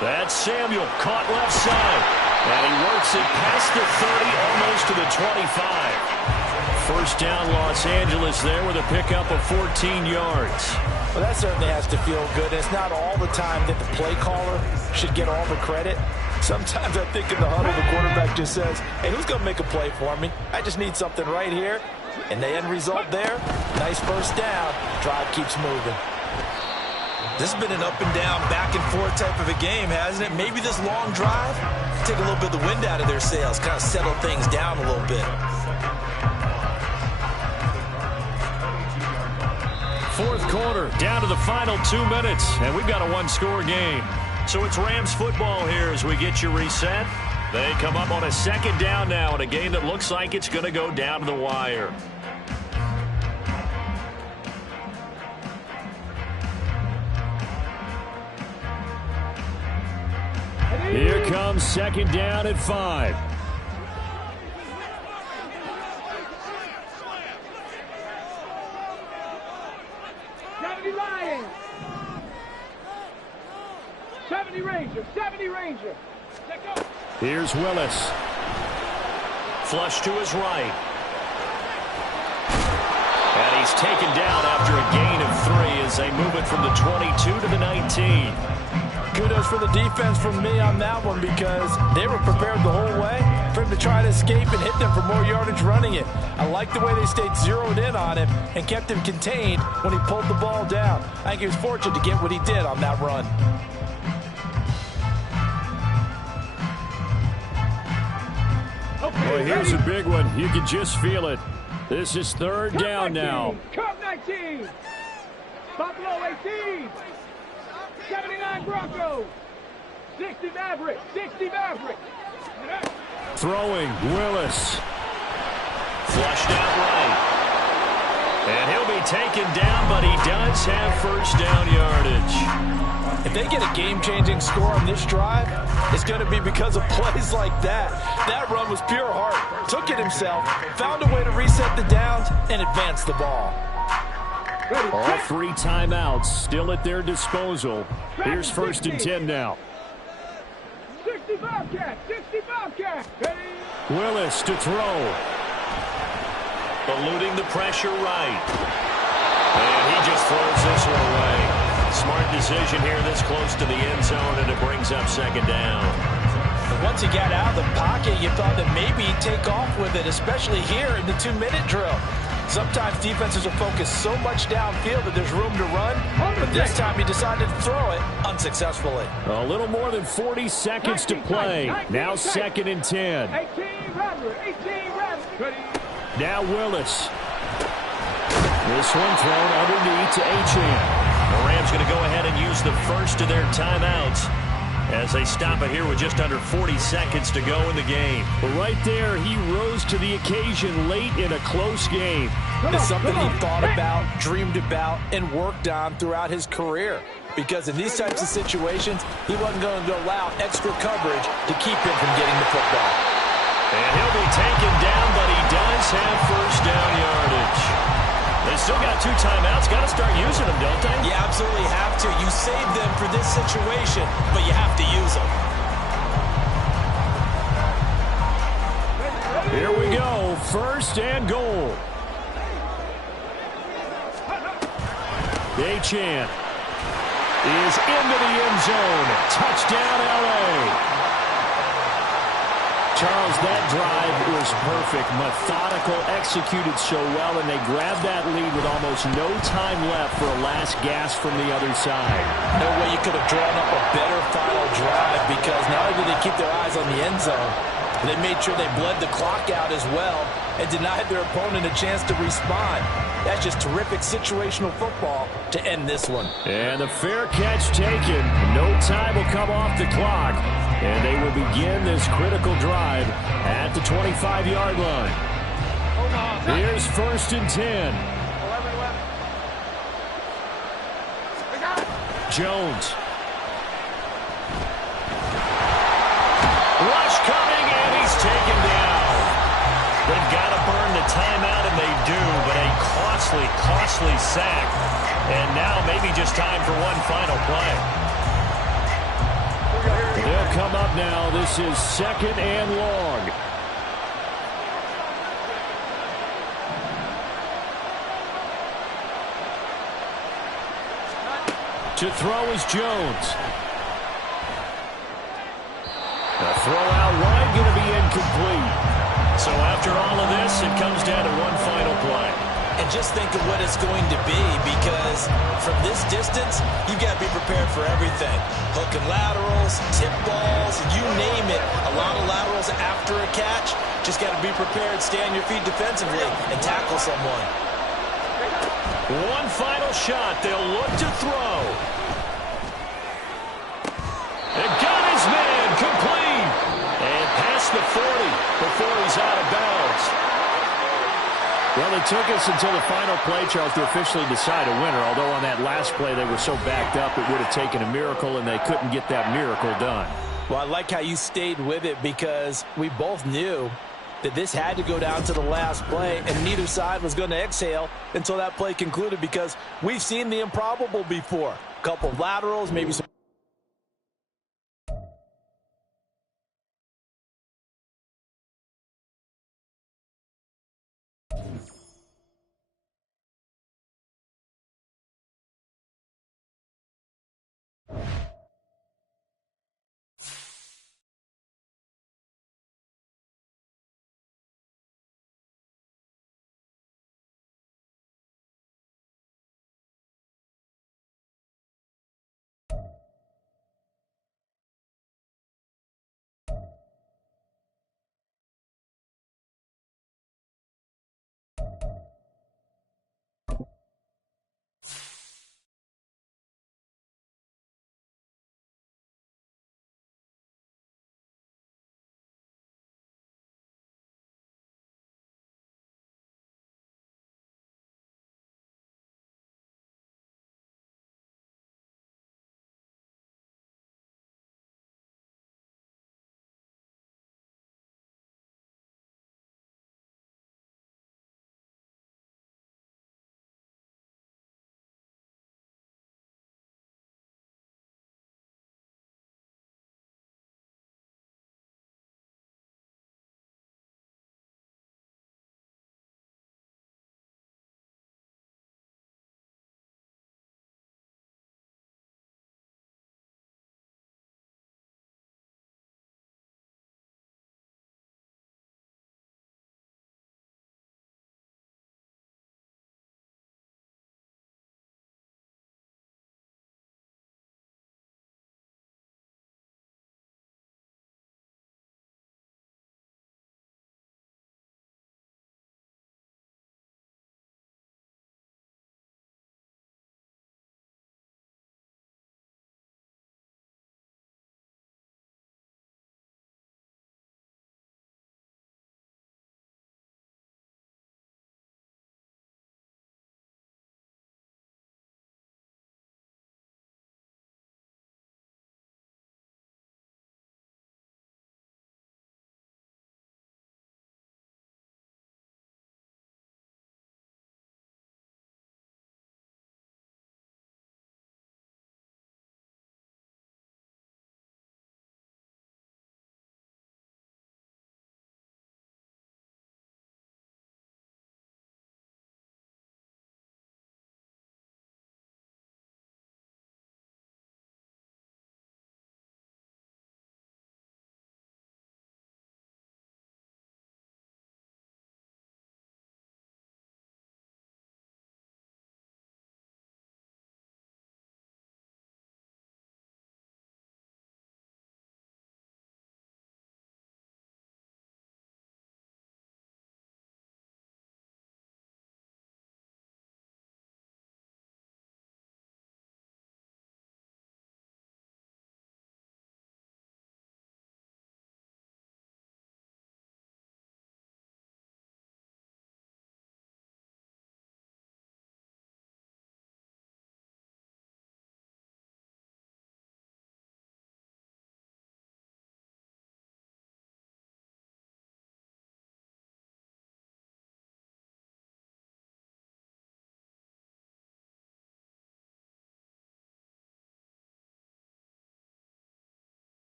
That's Samuel, caught left side. And he works it past the 30, almost to the 25. First down, Los Angeles there with a pickup of 14 yards. Well, that certainly has to feel good. It's not all the time that the play caller should get all the credit. Sometimes I think in the huddle, the quarterback just says, hey, who's going to make a play for me? I just need something right here. And the end result there, nice first down. Drive keeps moving. This has been an up and down, back and forth type of a game, hasn't it? Maybe this long drive, take a little bit of the wind out of their sails, kind of settle things down a little bit. Fourth quarter, down to the final 2 minutes, and we've got a one-score game. So it's Rams football here as we get you reset. They come up on a second down now in a game that looks like it's going to go down to the wire. Here comes second down at 5. Lions. 70 Ranger. 70 Ranger. Let go. Here's Willis. Flush to his right. And he's taken down after a gain of 3 as they move it from the 22 to the 19. Kudos for the defense from me on that one because they were prepared the whole way for him to try to escape and hit them for more yardage running it. I like the way they stayed zeroed in on him and kept him contained when he pulled the ball down. I think he was fortunate to get what he did on that run. Well, here's a big one. You can just feel it. This is third down now. Cup 19. Buffalo 18. 79 Broncos. 60 Mavericks. 60 Mavericks. Throwing, Willis. Flushed out right. And he'll be taken down, but he does have first down yardage. If they get a game-changing score on this drive, it's going to be because of plays like that. That run was pure heart. Took it himself, found a way to reset the downs, and advance the ball. All 3 timeouts still at their disposal. Here's first and 10 now. 60 Bobcats. 60 Bobcats. Willis to throw. Eluding the pressure right. And he just throws this one away. Smart decision here this close to the end zone, and it brings up second down. And once he got out of the pocket, you thought that maybe he'd take off with it, especially here in the 2-minute drill. Sometimes defenses are focused so much downfield that there's room to run, but this time he decided to throw it unsuccessfully. A little more than 40 seconds to play. Now second and 10. 18 Rattler. 18 Rattler. Now Willis. This one thrown underneath to Achane. The Rams going to go ahead and use the first of their timeouts as they stop it here with just under 40 seconds to go in the game. Right there, he rose to the occasion late in a close game. It's something he thought about, dreamed about, and worked on throughout his career. Because in these types of situations, he wasn't going to allow extra coverage to keep him from getting the football. And he'll be taken down, but he does have first down yardage. They still got 2 timeouts. Got to start using them, don't they? You absolutely have to. You save them for this situation, but you have to use them. Here we go. First and goal. Achane is into the end zone. Touchdown, L.A. Charles, that drive was perfect. Methodical, executed so well, and they grabbed that lead with almost no time left for a last gasp from the other side. No way you could have drawn up a better final drive because not only did they keep their eyes on the end zone, they made sure they bled the clock out as well and denied their opponent a chance to respond. That's just terrific situational football to end this one. And the fair catch taken. No time will come off the clock. And they will begin this critical drive at the 25-yard line. Here's first and 10. Jones. Rush coming, and he's taken down. They've got to burn the timeout, and they do, but a costly sack. And now maybe just time for one final play. They'll come up now. This is 2nd and long. To throw is Jones. The throw out wide going to be incomplete. So after all of this, it comes down to one final play. And just think of what it's going to be, because from this distance, you've got to be prepared for everything. Hook and laterals, tip balls, you name it. A lot of laterals after a catch. Just got to be prepared, stay on your feet defensively, and tackle someone. One final shot. They'll look to throw. And got his man complete. And past the 40 before he's out of bounds. Well, it took us until the final play, Charles, to officially decide a winner. Although on that last play they were so backed up, it would have taken a miracle, and they couldn't get that miracle done. Well, I like how you stayed with it, because we both knew that this had to go down to the last play, and neither side was going to exhale until that play concluded, because we've seen the improbable before. A couple of laterals, maybe some.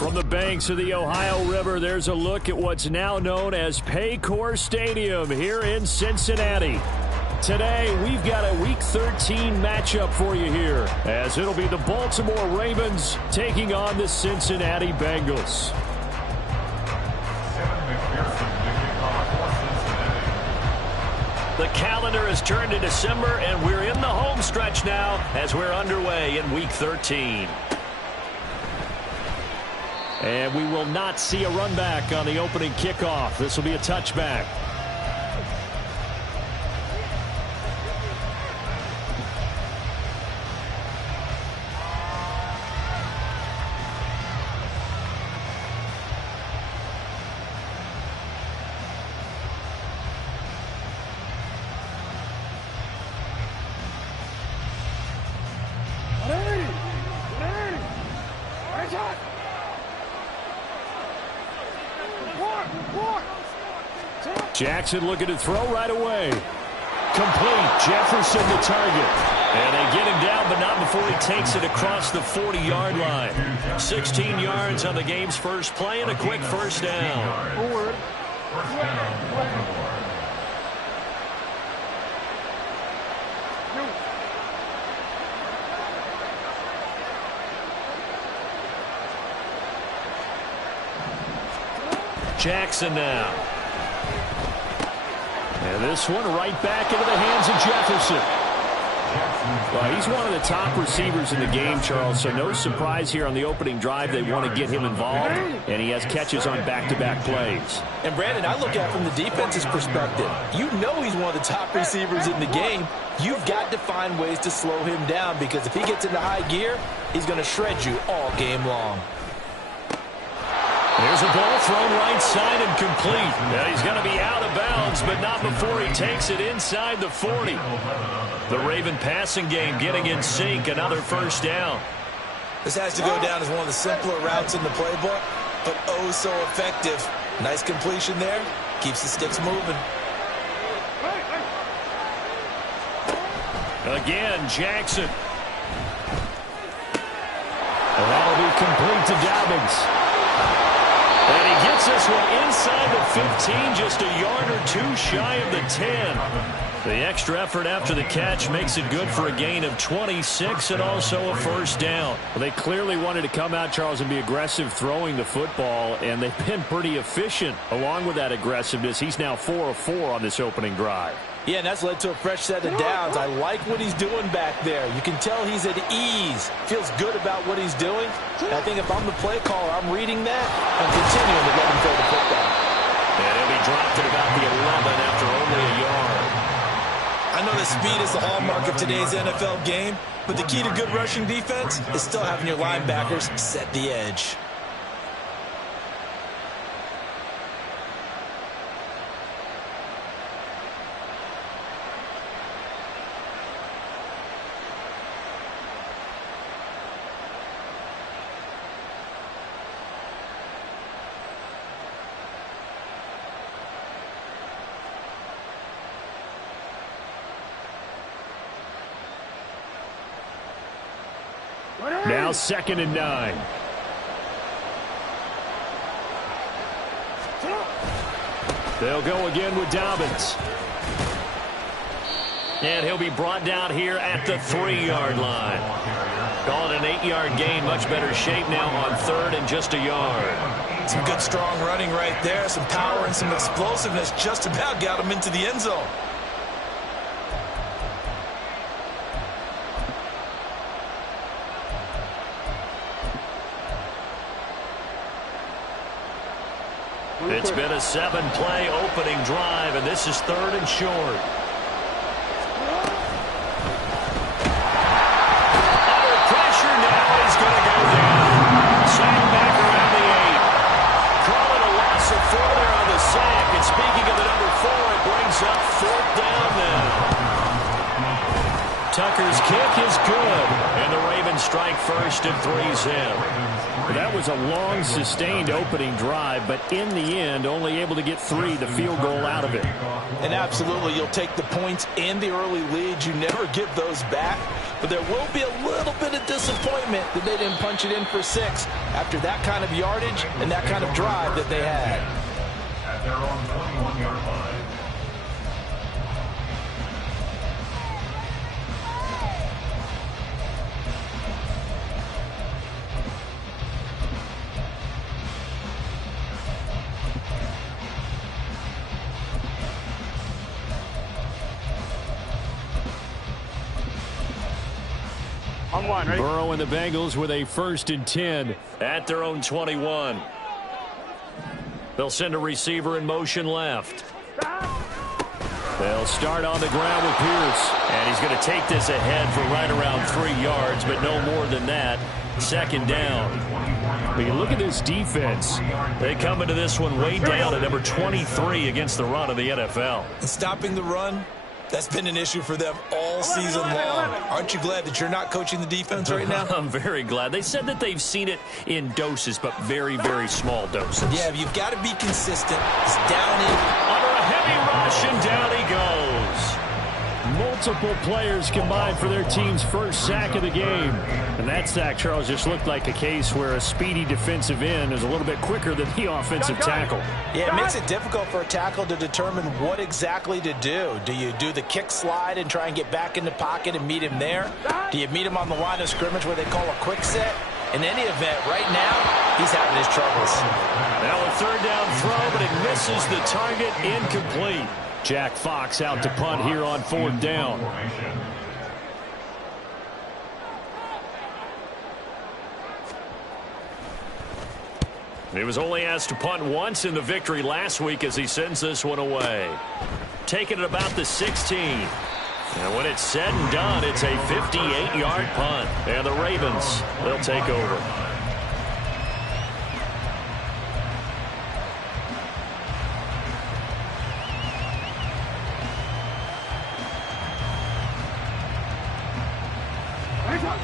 From the banks of the Ohio River, there's a look at what's now known as Paycor Stadium here in Cincinnati. Today, we've got a Week 13 matchup for you here, as it'll be the Baltimore Ravens taking on the Cincinnati Bengals. The calendar has turned to December, and we're in the home stretch now as we're underway in Week 13. And we will not see a run back on the opening kickoff. This will be a touchback. Jackson looking to throw right away. Complete. Jefferson the target. And they get him down, but not before he takes it across the 40-yard line. 16 yards on the game's first play and a quick first down. Forward. Jackson now. And this one right back into the hands of Jefferson. Well, he's one of the top receivers in the game, Charles, so no surprise here on the opening drive. They want to get him involved, and he has catches on back-to-back plays. And, Brandon, I look at it from the defense's perspective. You know he's one of the top receivers in the game. You've got to find ways to slow him down, because if he gets into high gear, he's going to shred you all game long. There's a ball thrown right side and complete. Yeah, he's going to be out of bounds, but not before he takes it inside the 40. The Raven passing game getting in sync, another first down. This has to go down as one of the simpler routes in the playbook, but oh so effective. Nice completion there. Keeps the sticks moving. Again, Jackson. That'll be complete to Dobbins. And he gets this one inside the 15, just a yard or two shy of the 10. The extra effort after the catch makes it good for a gain of 26 and also a first down. Well, they clearly wanted to come out, Charles, and be aggressive throwing the football, and they've been pretty efficient along with that aggressiveness. He's now 4 of 4 on this opening drive. Yeah, and that's led to a fresh set of downs. I like what he's doing back there. You can tell he's at ease. Feels good about what he's doing. And I think if I'm the play caller, I'm reading that and continuing to let him throw the football. And he'll be dropped at about the 11 after only a yard. I know that speed is the hallmark of today's NFL game, but the key to good rushing defense is still having your linebackers set the edge. Now 2nd and 9. They'll go again with Dobbins. And he'll be brought down here at the 3-yard line. Call it an 8-yard gain. Much better shape now on 3rd and just a yard. Some good strong running right there. Some power and some explosiveness just about got him into the end zone. It's been a 7-play opening drive, and this is 3rd and short. Under pressure now, he's going to go down. Sack back around the 8. Calling a loss of 4 there on the sack. And speaking of the number 4, it brings up 4th down now. Tucker's kick is good, and the Ravens strike first and 3's in. That was a long, sustained opening drive, but in the end, only able to get 3, the field goal out of it. And absolutely, you'll take the points and the early leads. You never give those back, but there will be a little bit of disappointment that they didn't punch it in for 6 after that kind of yardage and that kind of drive that they had. At their own 21-yard line. Burrow and the Bengals with a 1st and 10 at their own 21. They'll send a receiver in motion left. They'll start on the ground with Pierce. And he's going to take this ahead for right around 3 yards, but no more than that. 2nd down. But you look at this defense. They come into this one way down at number 23 against the run of the NFL. And stopping the run, that's been an issue for them all season long. Aren't you glad that you're not coaching the defense right now? I'm very glad. They said that they've seen it in doses, but very, very small doses. Yeah, you've got to be consistent. It's down in. Under a heavy rush, and down he goes. Multiple players combined for their team's first sack of the game. And that sack, Charles, just looked like a case where a speedy defensive end is a little bit quicker than the offensive tackle. Yeah, it makes it difficult for a tackle to determine what exactly to do. Do you do the kick slide and try and get back in the pocket and meet him there? Do you meet him on the line of scrimmage where they call a quick set? In any event, right now, he's having his troubles. Now a 3rd down throw, but it misses the target, incomplete. Jack Fox out to punt here on 4th down. He was only asked to punt once in the victory last week as he sends this one away. Taking it about the 16. And when it's said and done, it's a 58-yard punt. And the Ravens, they'll take over.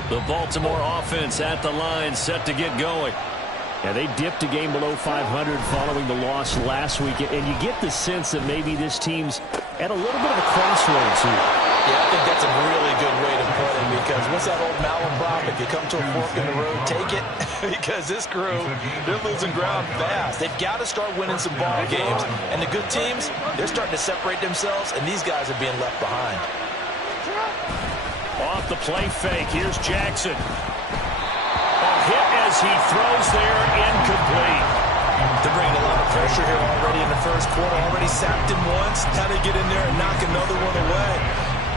The Baltimore offense at the line, set to get going. Yeah, they dipped a game below 500 following the loss last week, and you get the sense that maybe this team's at a little bit of a crossroads here. Yeah, I think that's a really good way to put it, because what's that old malaprop? If you come to a fork in the road, take it. Because this crew, they're losing ground fast. They've got to start winning some ball games. And the good teams, they're starting to separate themselves, and these guys are being left behind. Off the play fake, here's Jackson. A hit as he throws there, incomplete. They're bringing a lot of pressure here already in the first quarter. Already sacked him once. Now they get in there and knock another one away.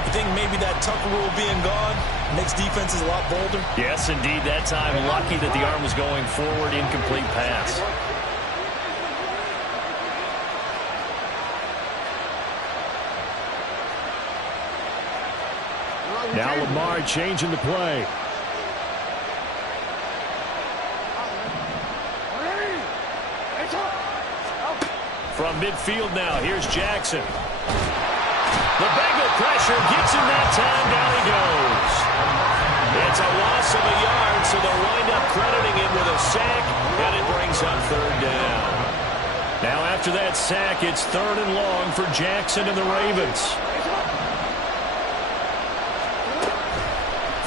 I think maybe that Tucker rule being gone makes defenses a lot bolder. Yes, indeed. That time, lucky that the arm was going forward, incomplete pass. Now Lamar changing the play. From midfield now, here's Jackson. The Bengal pressure gets him that time, down he goes. It's a loss of a yard, so they'll wind up crediting him with a sack, and it brings up 3rd down. Now after that sack, it's 3rd and long for Jackson and the Ravens.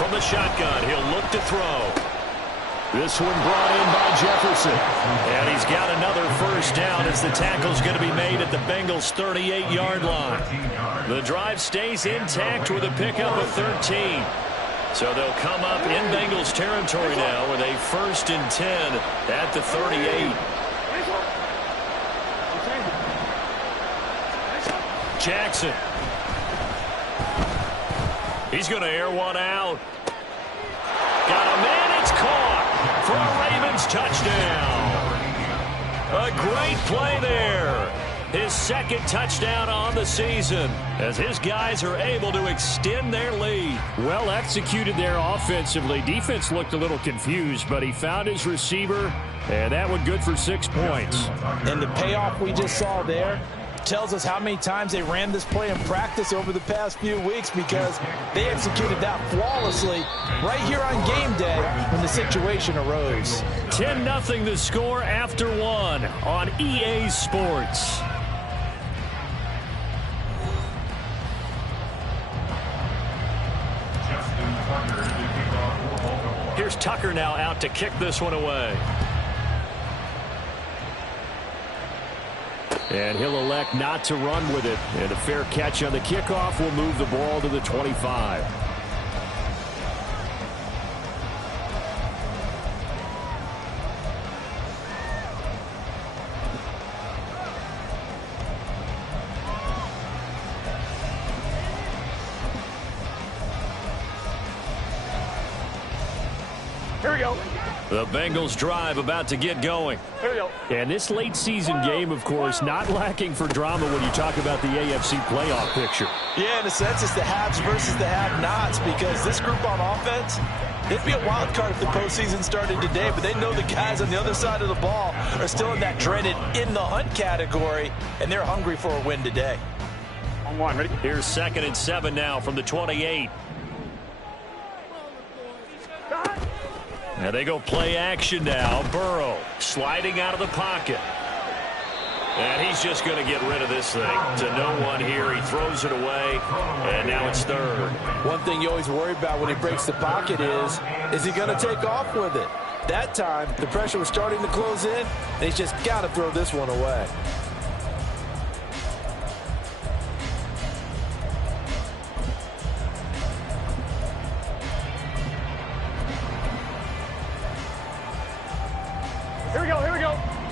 From the shotgun, he'll look to throw. This one brought in by Jefferson. And he's got another first down as the tackle's going to be made at the Bengals' 38-yard line. The drive stays intact with a pickup of 13. So they'll come up in Bengals territory now with a 1st and 10 at the 38. Jackson. He's going to air one out. Got a man. It's caught for a Ravens touchdown. A great play there. His 2nd touchdown on the season as his guys are able to extend their lead. Well executed there offensively. Defense looked a little confused, but he found his receiver, and that one good for 6 points. And the payoff we just saw there tells us how many times they ran this play in practice over the past few weeks, because they executed that flawlessly right here on game day when the situation arose. 10-0 the score after 1 on EA Sports. Here's Tucker now out to kick this one away. And he'll elect not to run with it. And a fair catch on the kickoff will move the ball to the 25. Here we go. The Bengals drive about to get going. Here we go. And this late season game, of course, not lacking for drama when you talk about the AFC playoff picture. Yeah, in a sense, it's the haves versus the have-nots, because this group on offense, it'd be a wild card if the postseason started today, but they know the guys on the other side of the ball are still in that dreaded in the hunt category, and they're hungry for a win today. On one, ready? Here's 2nd and 7 now from the 28. Now they go play action now. Burrow sliding out of the pocket. And he's just going to get rid of this thing to no one here. He throws it away, and now it's 3rd. One thing you always worry about when he breaks the pocket is he going to take off with it? That time, the pressure was starting to close in, and he's just got to throw this one away.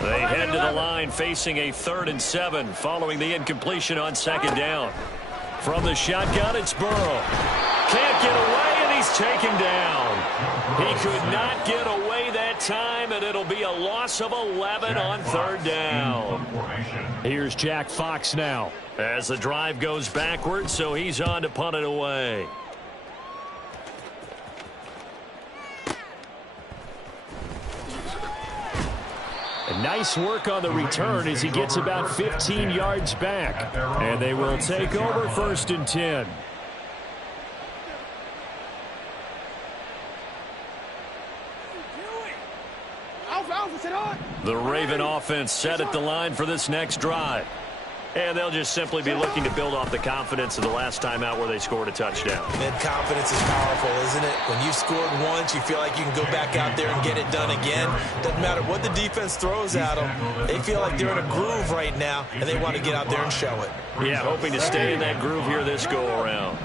They head to the line facing a 3rd and 7 following the incompletion on 2nd down. From the shotgun, it's Burrow. Can't get away, and he's taken down. He could not get away that time, and it'll be a loss of 11 on 3rd down. Here's Jack Fox now. As the drive goes backwards, so he's on to punt it away. Nice work on the return as he gets about 15 yards back. And they will take over 1st and 10. The Raven offense set at the line for this next drive. And they'll just simply be looking to build off the confidence of the last time out where they scored a touchdown. And confidence is powerful, isn't it? When you've scored once, you feel like you can go back out there and get it done again. Doesn't matter what the defense throws at them. They feel like they're in a groove right now, and they want to get out there and show it. Yeah, hoping to stay in that groove here this go-around.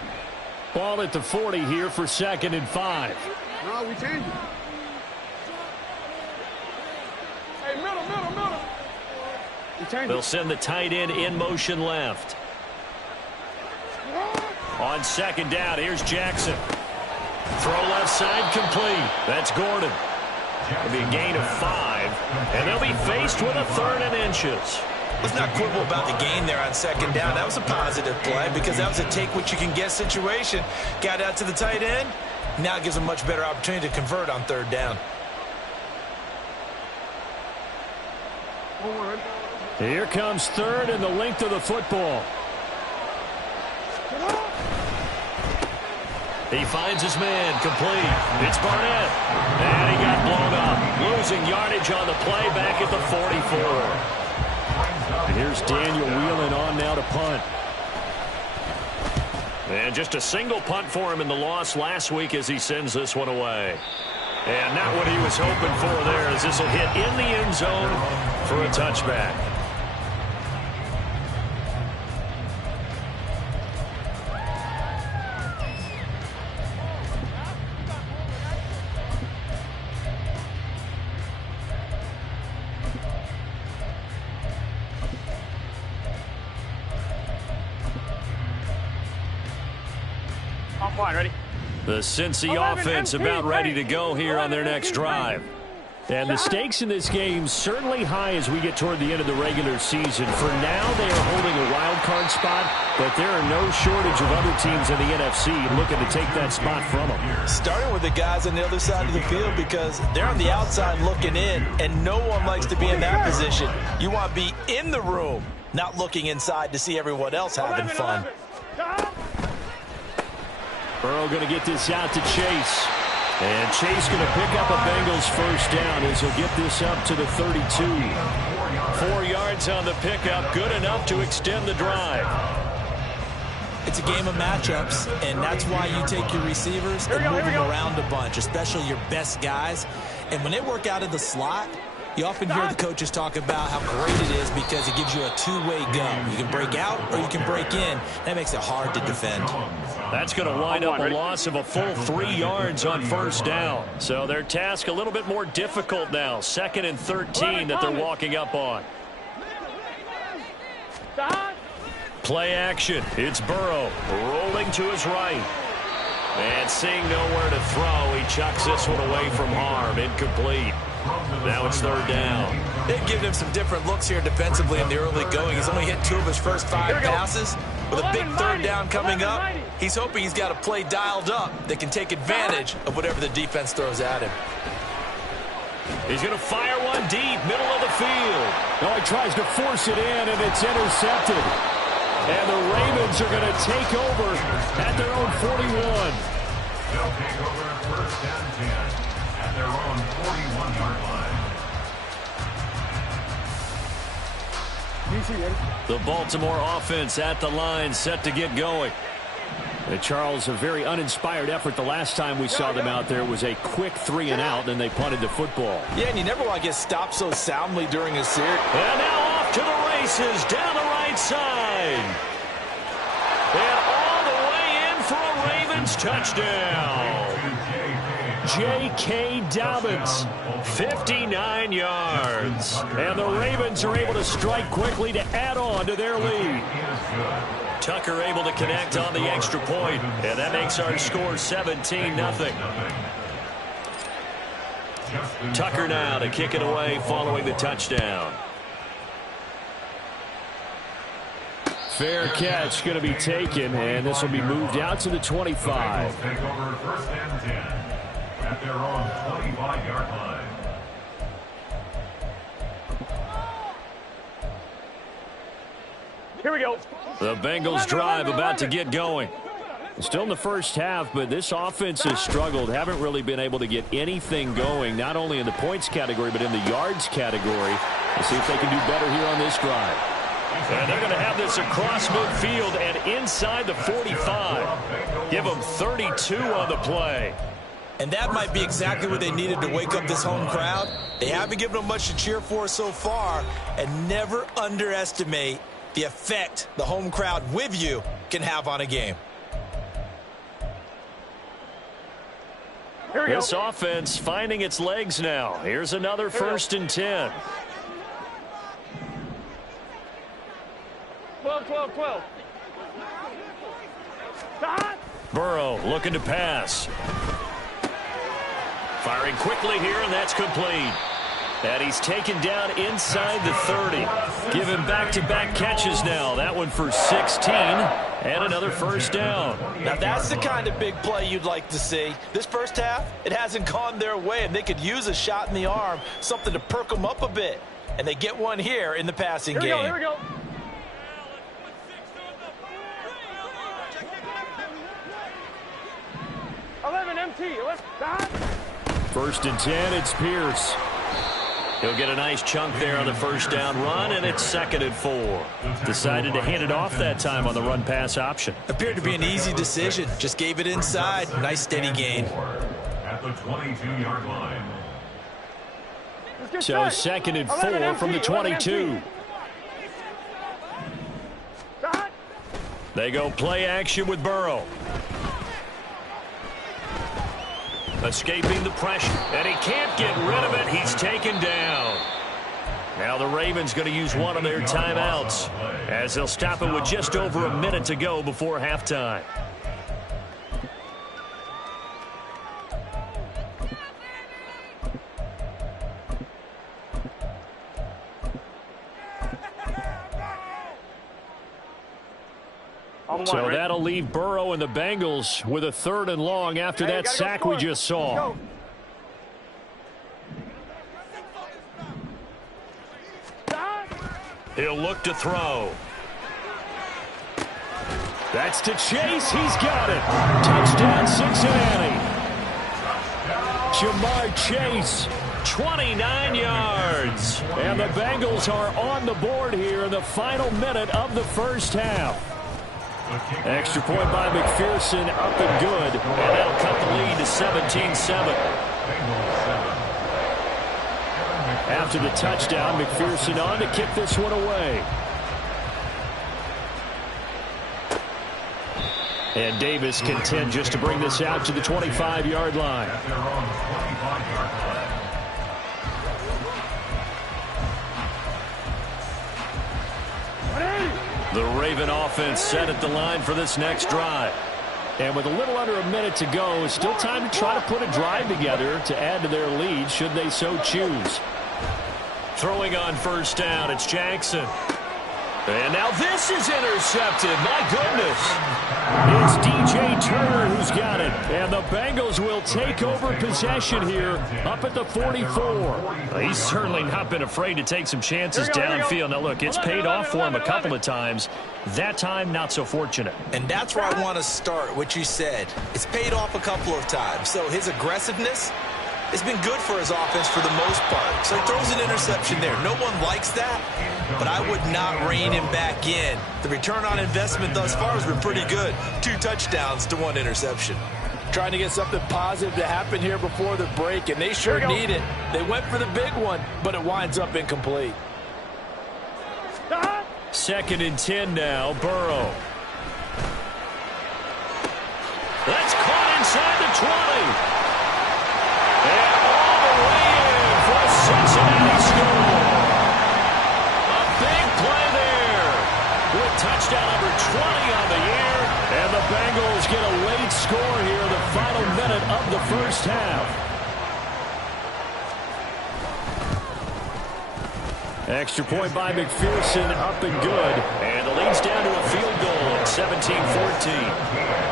Ball at the 40 here for 2nd and 5. No, we changed it. Hey, middle. They'll send the tight end in motion left. On 2nd down, here's Jackson. Throw left side complete. That's Gordon. It'll be a gain of 5, and they'll be faced with a 3rd and inches. Let's not quibble about the gain there on 2nd down. That was a positive play because that was a take-what-you-can-get situation. Got out to the tight end. Now it gives them a much better opportunity to convert on 3rd down. Here comes 3rd and the length of the football. He finds his man complete. It's Barnett. And he got blown up. Losing yardage on the play back at the 44. And here's Daniel Whelan on now to punt. And just a single punt for him in the loss last week as he sends this one away. And not what he was hoping for there, as this will hit in the end zone for a touchback. Ready? The Cincy offense about ready to go here on their next drive. And the stakes in this game certainly high as we get toward the end of the regular season. For now, they are holding a wild card spot, but there are no shortage of other teams in the NFC looking to take that spot from them. Starting with the guys on the other side of the field, because they're on the outside looking in, and no one likes to be in that position. You want to be in the room, not looking inside to see everyone else having fun. Burrow going to get this out to Chase. And Chase going to pick up a Bengals first down as he'll get this up to the 32. 4 yards on the pickup, good enough to extend the drive. It's a game of matchups, and that's why you take your receivers and move them around a bunch, especially your best guys. And when they work out of the slot, you often hear the coaches talk about how great it is because it gives you a two-way go. You can break out or you can break in. That makes it hard to defend. That's going to wind up a loss of a full 3 yards on first down. So their task a little bit more difficult now. 2nd and 13 that they're walking up on. Play action. It's Burrow rolling to his right. And seeing nowhere to throw, he chucks this one away from harm. Incomplete. Now it's 3rd down. They've given him some different looks here defensively in the early going. He's only hit 2 of his first 5 passes. With a big 3rd down coming up, he's hoping he's got a play dialed up that can take advantage of whatever the defense throws at him. He's going to fire one deep, middle of the field. Oh, he tries to force it in, and it's intercepted. And the Ravens are going to take over at their own 41. They'll take over at 1st and 10 at their own 41-yard line. The Baltimore offense at the line, set to get going. And Charles, a very uninspired effort the last time we saw them out there was a quick 3 and out, and they punted the football. Yeah, and you never want to get stopped so soundly during a series. And now off to the races down the right side. And all the way in for a Ravens touchdown. J.K. Dobbins, 59 yards. And the Ravens are able to strike quickly to add on to their lead. Tucker able to connect on the extra point, and that makes our score 17-0. Tucker now to kick it away following the touchdown. Fair catch going to be taken, and this will be moved out to the 25. Take over 1st and 10 at their own 25-yard line. Here we go. The Bengals drive about to get going. Still in the first half, but this offense has struggled. Haven't really been able to get anything going, not only in the points category, but in the yards category. Let's see if they can do better here on this drive. And they're going to have this across midfield and inside the 45. Give them 32 on the play. And that might be exactly what they needed to wake up this home crowd. They haven't given them much to cheer for so far, and never underestimate the effect the home crowd with you can have on a game. This offense finding its legs now. Here's another 1st and 10. 12. Burrow looking to pass. Firing quickly here, and that's complete. And he's taken down inside the 30. Give him back-to-back catches now. That one for 16 and another first down. Now that's the kind of big play you'd like to see. This first half, it hasn't gone their way, and they could use a shot in the arm, something to perk them up a bit. And they get one here in the passing game. Here we go. 11 MT. First and 10, it's Pierce. He'll get a nice chunk there on the first down run, and it's 2nd and 4. Decided to hand it off that time on the run-pass option. Appeared to be an easy decision. Just gave it inside. Nice steady gain. at the 22-yard line. So 2nd and 4 from the 22. They go play action with Burrow. Escaping the pressure, and he can't get rid of it. He's taken down. Now the Ravens going to use one of their timeouts as they'll stop it with just over a minute to go before halftime. So that'll leave Burrow and the Bengals with a 3rd and long after that sack we just saw. He'll look to throw. That's to Chase. He's got it. Touchdown, Cincinnati. Jamar Chase, 29 yards. And the Bengals are on the board here in the final minute of the first half. Extra point by McPherson, up and good. And that'll cut the lead to 17-7. After the touchdown, McPherson on to kick this one away. And Davis content just to bring this out to the 25-yard line. The Raven offense set at the line for this next drive. And with a little under a minute to go, it's still time to try to put a drive together to add to their lead should they so choose. Throwing on first down, it's Jackson. And now this is intercepted. My goodness. It's DJ Turner who's got it. And the Bengals will take over possession here up at the 44. He's certainly not been afraid to take some chances downfield. Now, look, it's paid off for him a couple of times. That time, not so fortunate. And that's where I want to start, what you said. It's paid off a couple of times. So his aggressiveness, it's been good for his offense for the most part. So he throws an interception there. No one likes that, but I would not rein him back in. The return on investment thus far has been pretty good. 2 touchdowns to 1 interception. Trying to get something positive to happen here before the break, and they sure need it. They went for the big one, but it winds up incomplete. 2nd and 10 now, Burrow. That's caught inside the 20. And all the way in for a Cincinnati score. A big play there with touchdown number 20 on the year. And the Bengals get a late score here in the final minute of the first half. Extra point by McPherson, up and good. And the lead's down to a field goal at 17-14.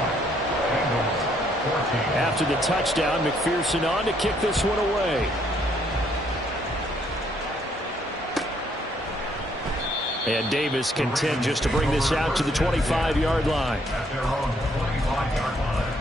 After the touchdown, McPherson on to kick this one away. And Davis content just to bring this out to the 25-yard line. At their own 25-yard line.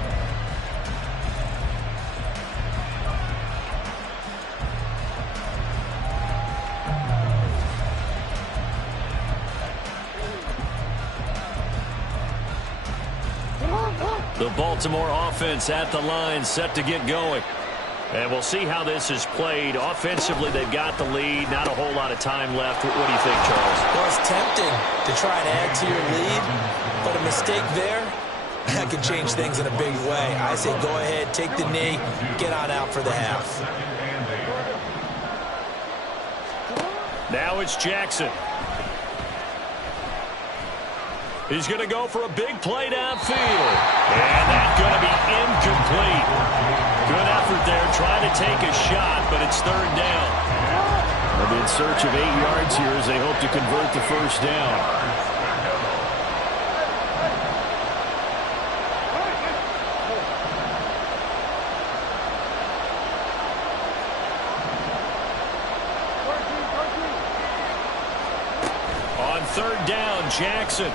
The Baltimore offense at the line, set to get going. And we'll see how this is played. Offensively, they've got the lead. Not a whole lot of time left. What do you think, Charles? Well, it's tempting to try and add to your lead, but a mistake there, that can change things in a big way. I say go ahead, take the knee, get on out for the half. Now it's Jackson. He's going to go for a big play downfield. And that's going to be incomplete. Good effort there, trying to take a shot, but it's 3rd down. They'll be in search of 8 yards here as they hope to convert the first down. On 3rd down, Jackson.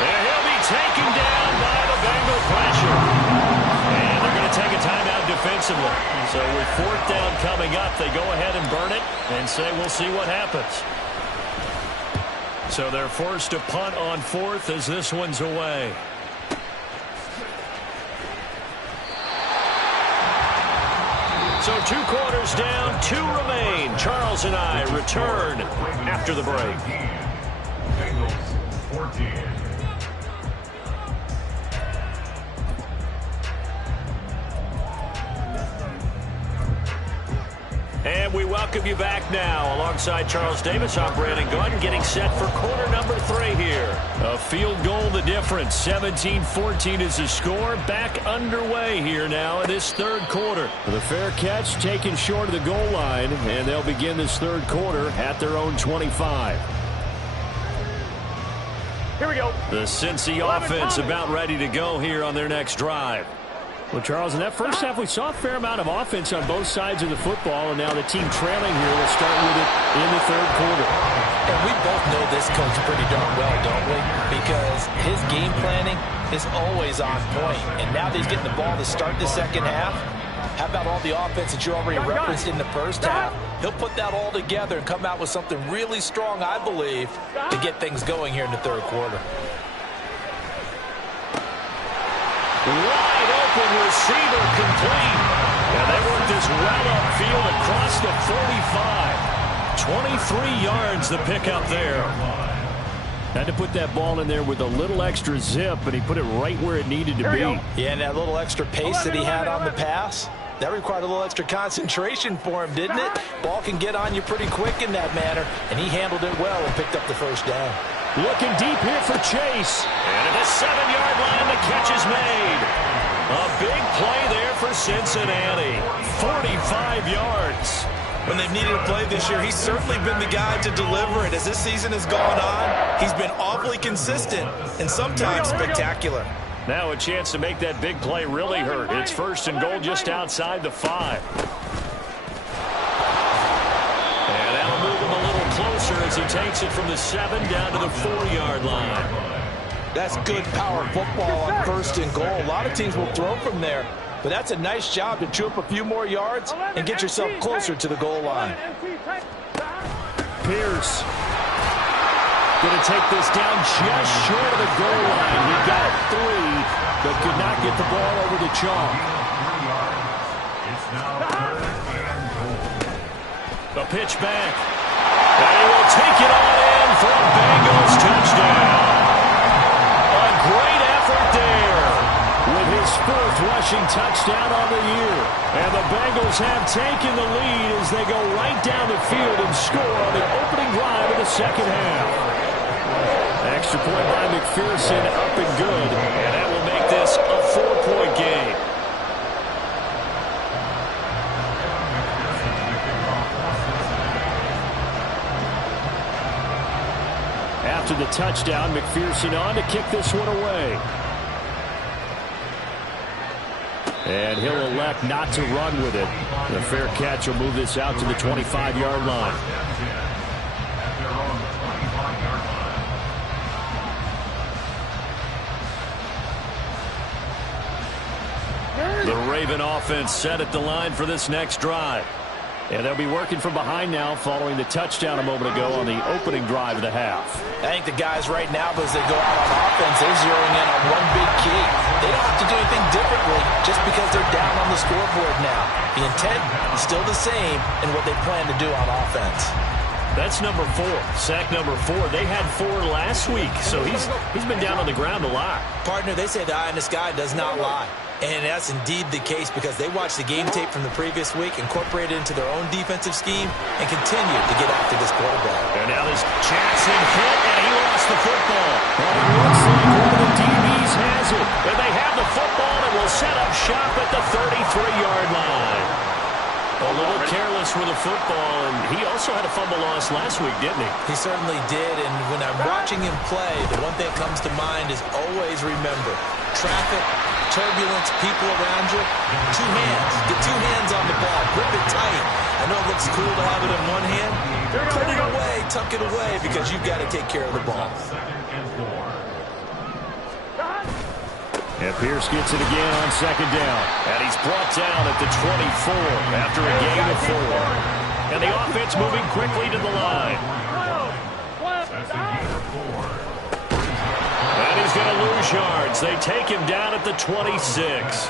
And he'll be taken down by the Bengal pressure. And they're going to take a timeout defensively. So with 4th down coming up, they go ahead and burn it and say we'll see what happens. So they're forced to punt on 4th as this one's away. So 2 quarters down, 2 remain. Charles and I return after the break. Bengals 14. And we welcome you back now. Alongside Charles Davis, I'm Brandon Gunn, getting set for quarter number 3 here. A field goal the difference. 17-14 is the score. Back underway here now in this third quarter. The fair catch taken short of the goal line, and they'll begin this third quarter at their own 25. Here we go. The Cincy offense about ready to go here on their next drive. Well, Charles, in that first half, we saw a fair amount of offense on both sides of the football, and now the team trailing here will start with it in the third quarter. And we both know this coach pretty darn well, don't we? Because his game planning is always on point. And now that he's getting the ball to start the second half, how about all the offense that you already referenced in the first half? He'll put that all together and come out with something really strong, I believe, to get things going here in the third quarter. Wide open receiver complete. And they work this well upfield across the 45. 23 yards the pickup there. Had to put that ball in there with a little extra zip, and he put it right where it needed to be. Yeah, and that little extra pace that he had on the pass, that required a little extra concentration for him, didn't it? Ball can get on you pretty quick in that manner, and he handled it well and picked up the first down. Looking deep here for Chase. And at the 7-yard line, the catch is made. A big play there for Cincinnati. 45 yards. When they've needed a play this year, he's certainly been the guy to deliver it. As this season has gone on, he's been awfully consistent and sometimes spectacular. Now a chance to make that big play really hurt. It's first and goal just outside the 5. And that'll move him a little closer as he takes it from the 7 down to the 4-yard line. That's good power football on first and goal. A lot of teams will throw from there, but that's a nice job to chew up a few more yards and get yourself closer to the goal line. Pierce going to take this down just short of the goal line. He got 3, but could not get the ball over the chalk. It's now third and goal. The pitch back. And he will take it all in for a Bengals touchdown. A great effort there. With his 4th rushing touchdown on the year. And the Bengals have taken the lead as they go right down the field and score on the opening drive of the second half. Extra point by McPherson, up and good. And that will make this a 4-point game. After the touchdown, McPherson on to kick this one away. And he'll elect not to run with it. The fair catch will move this out to the 25-yard line. The Raven offense set at the line for this next drive. And they'll be working from behind now following the touchdown a moment ago on the opening drive of the half. I think the guys right now, as they go out on offense, they're zeroing in on one big key. They don't have to do anything differently just because they're down on the scoreboard now. The intent is still the same in what they plan to do on offense. That's number 4. Sack number 4. They had 4 last week, so he's been down on the ground a lot. Partner, they say the eye in the sky does not lie. And that's indeed the case because they watched the game tape from the previous week, incorporated it into their own defensive scheme, and continued to get after this quarterback. And now this Jackson hit, and he lost the football. Well, it looks like one of the DBs has it. And they have the football and will set up shop at the 33-yard line. A little careless with the football, and he also had a fumble loss last week, didn't he? He certainly did, and when I'm watching him play, the one thing that comes to mind is always remember, traffic, turbulence, people around you, 2 hands. Get 2 hands on the ball. Grip it tight. I know it looks cool to have it in one hand. Put it away, tuck it away, because you've got to take care of the ball. And Pierce gets it again on second down. And he's brought down at the 24 after a gain of 4. And the offense moving quickly to the line. And he's going to lose yards. They take him down at the 26.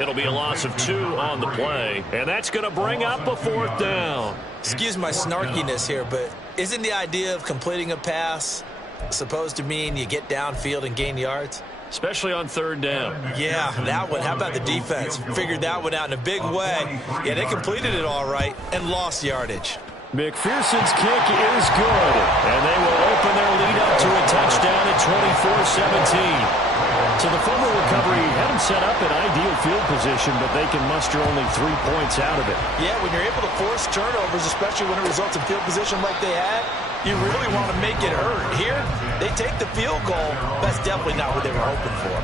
It'll be a loss of 2 on the play, and that's going to bring up a 4th down. Excuse my snarkiness here, but isn't the idea of completing a pass supposed to mean you get downfield and gain yards? Especially on 3rd down. Yeah, that one. How about the defense? Figured that one out in a big way. Yeah, they completed it all right and lost yardage. McPherson's kick is good, and they will open their lead up to a touchdown at 24-17. So the fumble recovery had them set up in ideal field position, but they can muster only 3 points out of it. Yeah, when you're able to force turnovers, especially when it results in field position like they had, you really want to make it hurt. Here, they take the field goal. That's definitely not what they were hoping for.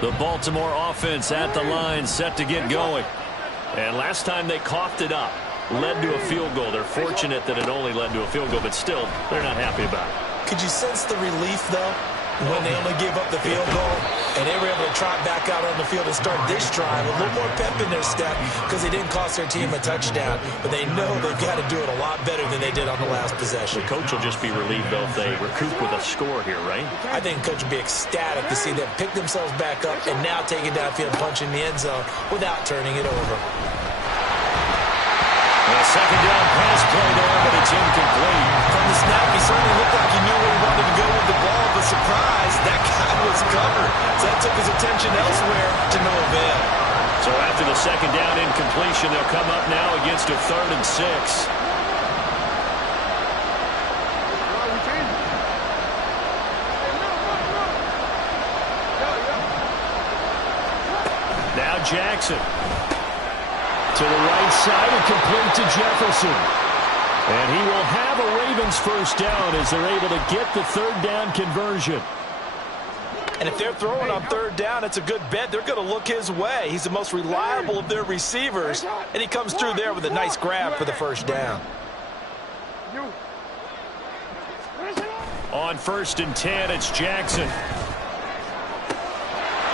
The Baltimore offense at the line, set to get going. And last time they coughed it up, led to a field goal. They're fortunate that it only led to a field goal, but still, they're not happy about it. Could you sense the relief, though, when they only gave up the field goal and they were able to trot back out on the field and start this drive? A little more pep in their step because they didn't cost their team a touchdown, but they know they've got to do it a lot better than they did on the last possession. The coach will just be relieved, though, if they recoup with a score here, right? I think the coach will be ecstatic to see them pick themselves back up and now take it downfield and punch in the end zone without turning it over. A second down pass play there, but it's incomplete. From the snap, he certainly looked like he knew where he wanted to go with the ball, but surprise, that guy was covered. So that took his attention elsewhere to no avail. So after the second down incompletion, they'll come up now against a 3rd and 6. Now Jackson. To the right side and complete to Jefferson. And he will have a Ravens first down as they're able to get the 3rd down conversion. And if they're throwing on 3rd down, it's a good bet. They're going to look his way. He's the most reliable of their receivers, and he comes through there with a nice grab for the first down. On 1st and 10, it's Jackson.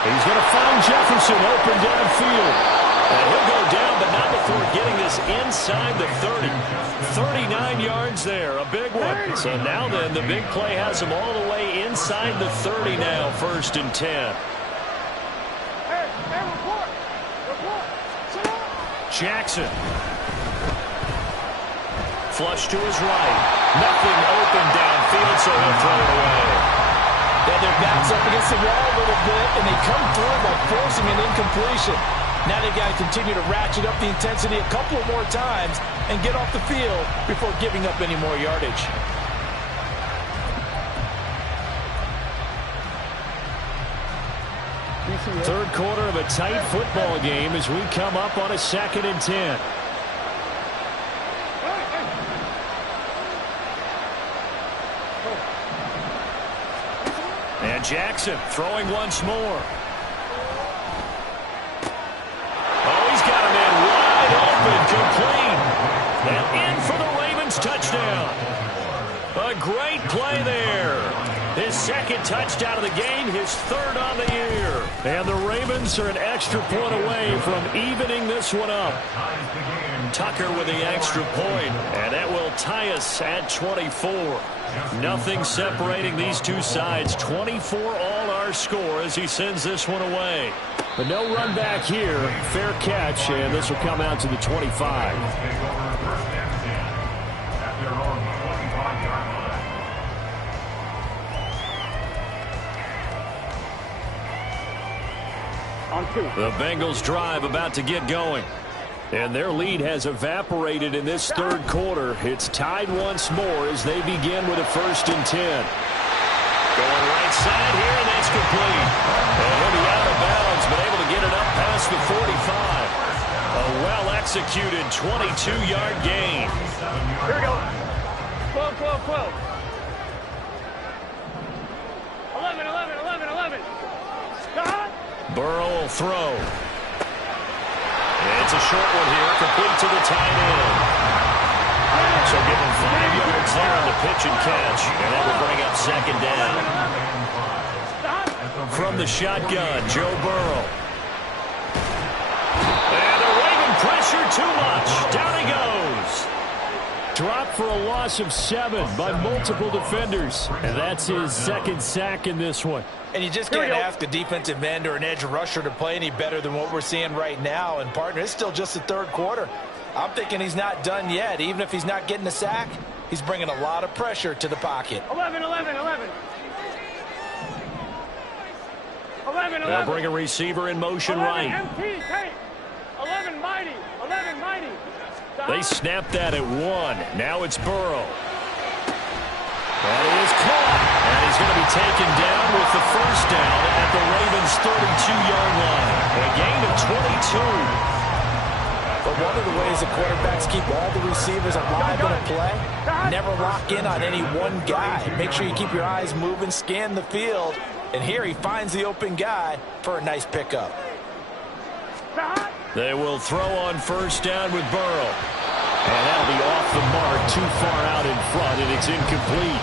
He's going to find Jefferson open downfield. And he'll go down, but not before getting this inside the 30. 39 yards there, a big one. So now then, the big play has him all the way inside the 30 now, 1st and 10. Jackson. Flush to his right. Nothing open downfield, so he'll throw it away. Yeah, their backs up against the wall a little bit, and they come through by forcing an incompletion. Now they've got to continue to ratchet up the intensity a couple of more times and get off the field before giving up any more yardage. Third quarter of a tight football game as we come up on a 2nd and 10. And Jackson throwing once more. Got him in wide open, complete, and in for the Ravens touchdown. A great play there. His 2nd touchdown of the game, his 3rd on the year. And the Ravens are an extra point away from evening this one up. Tucker with the extra point, and that will tie us at 24. Nothing separating these two sides. 24 all our score as he sends this one away. But no run back here. Fair catch, and this will come out to the 25. The Bengals drive about to get going. And their lead has evaporated in this 3rd quarter. It's tied once more as they begin with a 1st and 10. Going right side here, and that's complete. And he'll be out of bounds, but able to get it up past the 45. A well-executed 22-yard gain. Here we go. 12, 12, 12. 11, 11, 11, 11. Stop. Burrow will throw. It's a short one here, complete to the tight end. So give him 5 yards there on the pitch and catch, and that will bring up 2nd down. From the shotgun, Joe Burrow. Dropped for a loss of 7 by multiple defenders. And that's his second sack in this one. And you just can't ask a defensive end or an edge rusher to play any better than what we're seeing right now. And, partner, it's still just the third quarter. I'm thinking he's not done yet. Even if he's not getting a sack, he's bringing a lot of pressure to the pocket. 11. They'll bring a receiver in motion 11, right. MT, take. 11 mighty. They snapped that at 1. Now it's Burrow. That is caught. And he's going to be taken down with the first down at the Ravens' 32-yard line. A gain of 22. But one of the ways the quarterbacks keep all the receivers alive in a play, never lock in on any one guy. Make sure you keep your eyes moving, scan the field. And here he finds the open guy for a nice pickup. They will throw on first down with Burrow. And that'll be off the mark, too far out in front, and it's incomplete.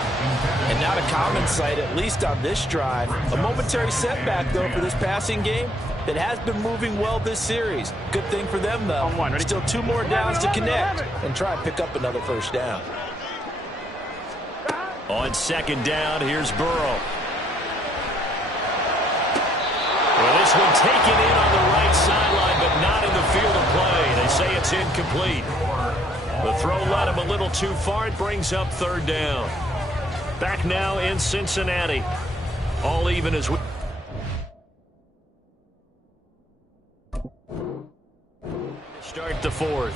And not a common sight, at least on this drive. A momentary setback, though, for this passing game that has been moving well this series. Good thing for them, though. Still 2 more downs to connect and try and pick up another first down. On second down, here's Burrow. Well, this one taken in on the right sideline, but not in the field of play. They say it's incomplete. The throw led him a little too far. It brings up third down. Back now in Cincinnati. All even as we start the fourth.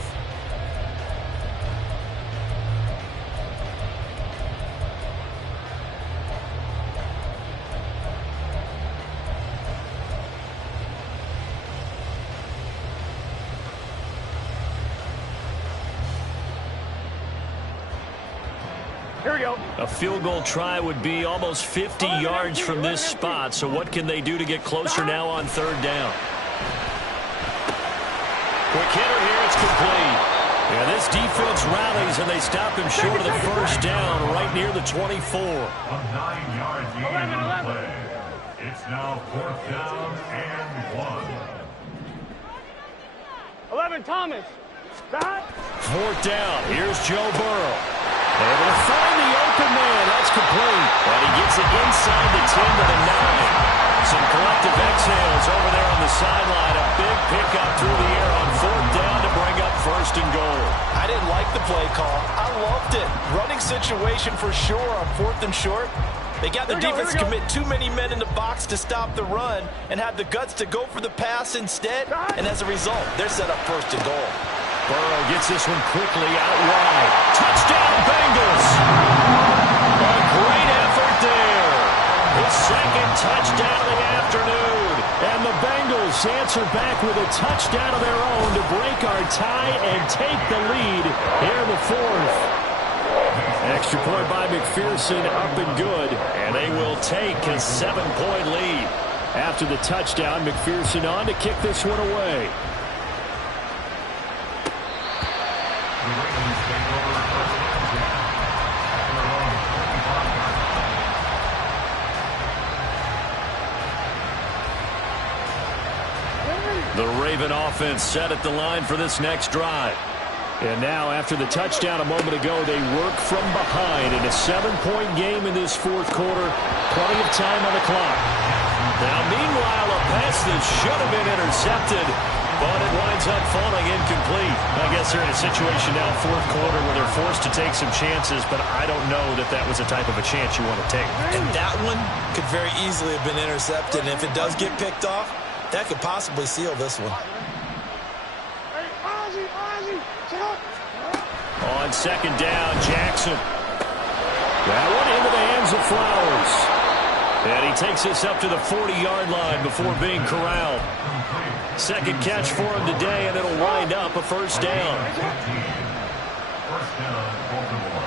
Here we go. A field goal try would be almost 50 yards from this spot. So what can they do to get closer now on third down? Quick hitter here. It's complete. Yeah, this defense rallies, and they stop him short of the first down right near the 24. A 9-yard gain on the play. It's now 4th down and 1. 11, Thomas. 4th down. Here's Joe Burrow. Able to find the open man. That's complete. But he gets it inside the 10 to the 9. Some collective exhales over there on the sideline. A big pickup through the air on 4th down to bring up 1st and goal. I didn't like the play call. I loved it. Running situation for sure on 4th and short. They got the defense to commit too many men in the box to stop the run and had the guts to go for the pass instead. And as a result, they're set up 1st and goal. Burrow gets this one quickly out wide. Touchdown, Bengals! A great effort there. His second touchdown of the afternoon. And the Bengals answer back with a touchdown of their own to break our tie and take the lead here in the 4th. Extra point by McPherson, up and good. And they will take a 7-point lead. After the touchdown, McPherson on to kick this one away. The Raven offense set at the line for this next drive. And now, after the touchdown a moment ago, they work from behind in a 7-point game in this 4th quarter. Plenty of time on the clock. Now, meanwhile, a pass that should have been intercepted, but it winds up falling incomplete. I guess they're in a situation now, 4th quarter, where they're forced to take some chances, but I don't know that that was the type of a chance you want to take. And that one could very easily have been intercepted. And if it does get picked off, that could possibly seal this one. On second down, Jackson. That one into the hands of Flowers. And he takes this up to the 40-yard line before being corralled. Second catch for him today, and it'll wind up a first down. First down, Baltimore.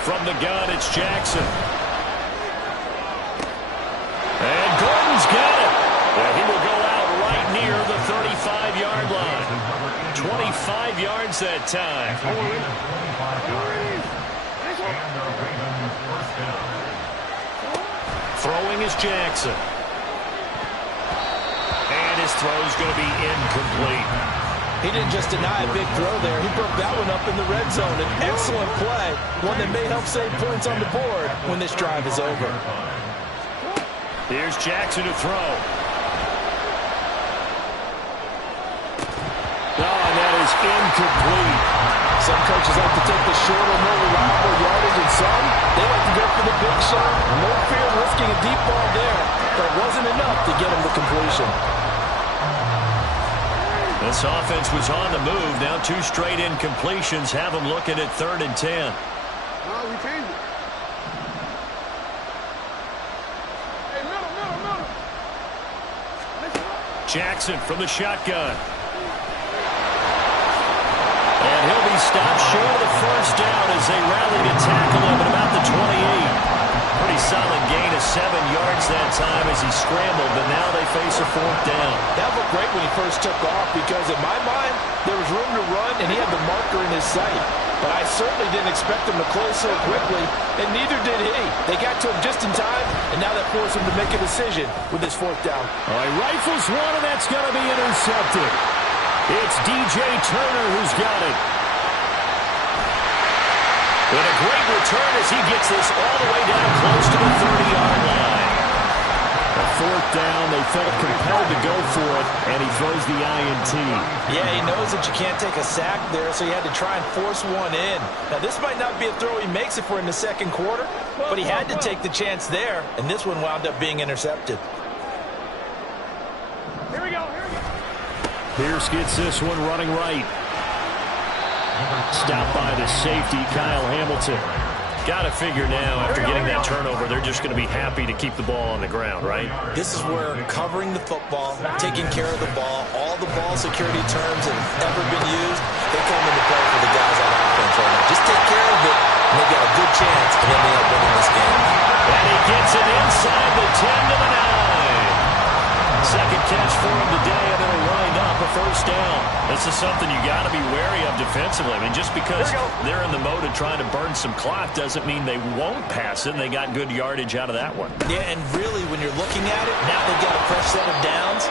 From the gun, it's Jackson. And Gordon's got it. And he will go out right near the 35-yard line. 25 yards that time. Throwing is Jackson. And his throw's going to be incomplete. He didn't just deny a big throw there. He broke that one up in the red zone. An excellent play, one that may help save points on the board when this drive is over. Here's Jackson to throw. Oh, and that is incomplete. Some coaches like to take the shorter, more reliable yardage, and some, they like to go for the big shot. No fear of risking a deep ball there, but it wasn't enough to get him the completion. This offense was on the move. Now 2 straight incompletions have them looking at 3rd and 10. We changed it. Hey, middle. Jackson from the shotgun. And he'll be stopped short of the first down as they rally to tackle him at about the 28. Pretty solid gain of 7 yards that time as he scrambled, but now they face a 4th down. That looked great when he first took off because in my mind, there was room to run and he had the marker in his sight. But I certainly didn't expect him to close so quickly, and neither did he. They got to him just in time, and now that forced him to make a decision with his 4th down. All right, rifles one, and that's going to be intercepted. It's DJ Turner who's got it. With a great return as he gets this all the way down close to the 30-yard line. A 4th down, they felt compelled to go for it, and he throws the INT. Yeah, he knows that you can't take a sack there, so he had to try and force one in. Now, this might not be a throw he makes if we're in the 2nd quarter, but he had to take the chance there, and this one wound up being intercepted. Here we go. Pierce gets this one running right. Stopped by the safety, Kyle Hamilton. Got to figure now, after getting that turnover, they're just going to be happy to keep the ball on the ground, right? This is where covering the football, taking care of the ball, all the ball security terms that have ever been used, they come into play for the guys on offense right now. Just take care of it, and they've got a good chance, and then they end up winning this game. And he gets it inside the 10 to the 9. Second catch for him today, and it'll wind up a 1st down. This is something you got to be wary of defensively. I mean, just because they're in the mode of trying to burn some clock doesn't mean they won't pass it, and they got good yardage out of that one. Yeah, and really, when you're looking at it, now they've got a fresh set of downs.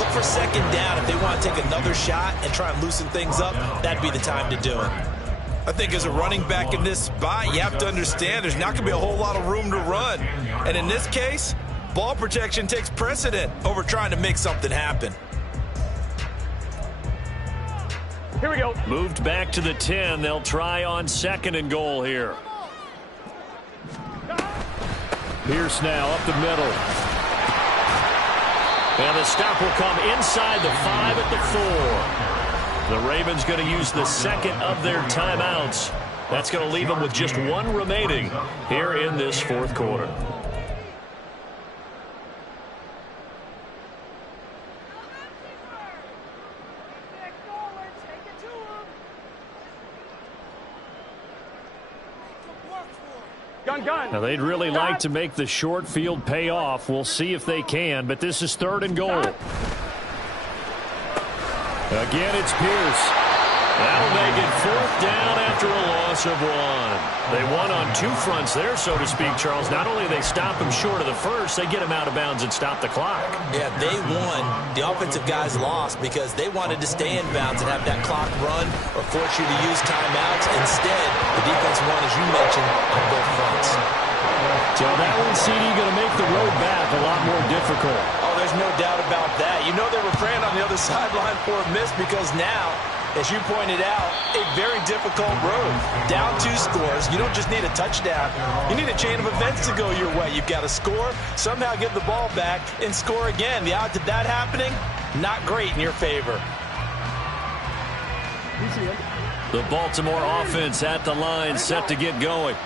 Look for 2nd down. If they want to take another shot and try and loosen things up, that'd be the time to do it. I think as a running back in this spot, you have to understand there's not going to be a whole lot of room to run. And in this case, ball protection takes precedent over trying to make something happen. Here we go. Moved back to the 10. They'll try on 2nd and goal here. Pierce now up the middle. And the stop will come inside the 5 at the 4. The Ravens going to use the 2nd of their timeouts. That's going to leave them with just 1 remaining here in this 4th quarter. Now, they'd really like to make the short field pay off. We'll see if they can, but this is 3rd and goal. Again, it's Pierce. That'll make it 4th down after a loss of 1. They won on 2 fronts there, so to speak, Charles. Not only they stop him short of the first, they get him out of bounds and stop the clock. Yeah, they won. The offensive guys lost because they wanted to stay in bounds and have that clock run or force you to use timeouts. Instead, the defense won, as you mentioned, on both fronts. So that one, CD, going to make the road back a lot more difficult. Oh, there's no doubt about that. You know they were praying on the other sideline for a miss because now, as you pointed out, a very difficult road. Down 2 scores. You don't just need a touchdown. You need a chain of events to go your way. You've got to score, somehow get the ball back, and score again. The odds of that happening, not great in your favor. The Baltimore offense at the line, set to get going.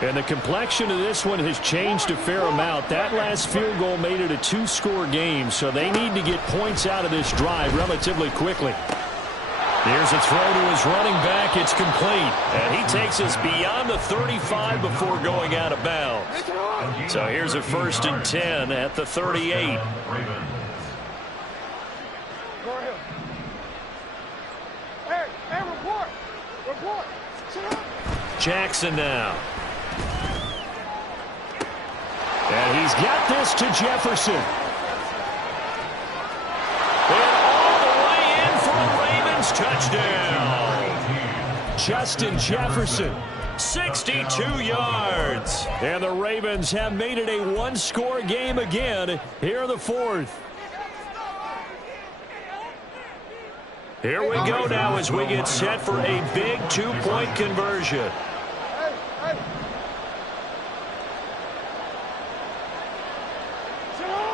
And the complexion of this one has changed a fair amount. That last field goal made it a 2-score game, so they need to get points out of this drive relatively quickly. Here's a throw to his running back. It's complete. And he takes us beyond the 35 before going out of bounds. So here's a 1st and 10 at the 38. Hey, report. Jackson now. And he's got this to Jefferson. And all the way in for a Ravens Justin Jefferson. 62 yards. And the Ravens have made it a one-score game again here in the fourth. Here we go now as we get set for a big two-point conversion.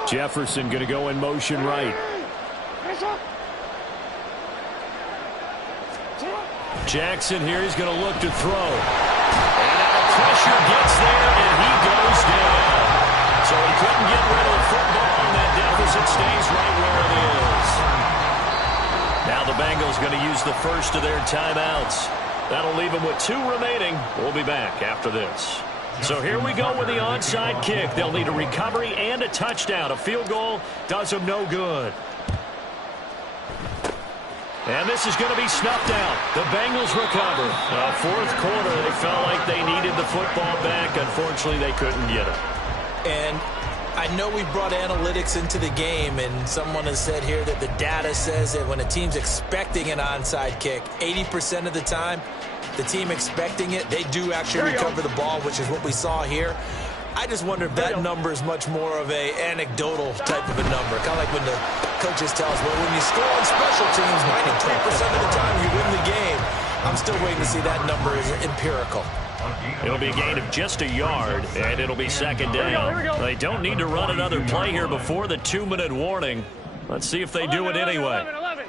Jefferson going to go in motion right. Jackson here, he's going to look to throw. And now pressure gets there, and he goes down. So he couldn't get rid of the football, and that deficit stays right where it is. Now the Bengals going to use the first of their timeouts. That'll leave them with 2 remaining. We'll be back after this. So here we go with the onside kick. They'll need a recovery and a touchdown. A field goal does them no good. And this is going to be snuffed out. The Bengals recover. Fourth quarter, they felt like they needed the football back. Unfortunately, they couldn't get it. And I know we brought analytics into the game, and someone has said here that the data says that when a team's expecting an onside kick, 80% of the time, the team expecting it, they do actually recover the ball, which is what we saw here. I just wonder if that number is much more of a anecdotal type of a number. Kind of like when the coaches tell us, well, when you score on special teams, 93% of the time you win the game. I'm still waiting to see that number is empirical. It'll be a gain of just a yard, and it'll be second down. They don't need to run another play here before the 2-minute warning. Let's see if they do it anyway. 11.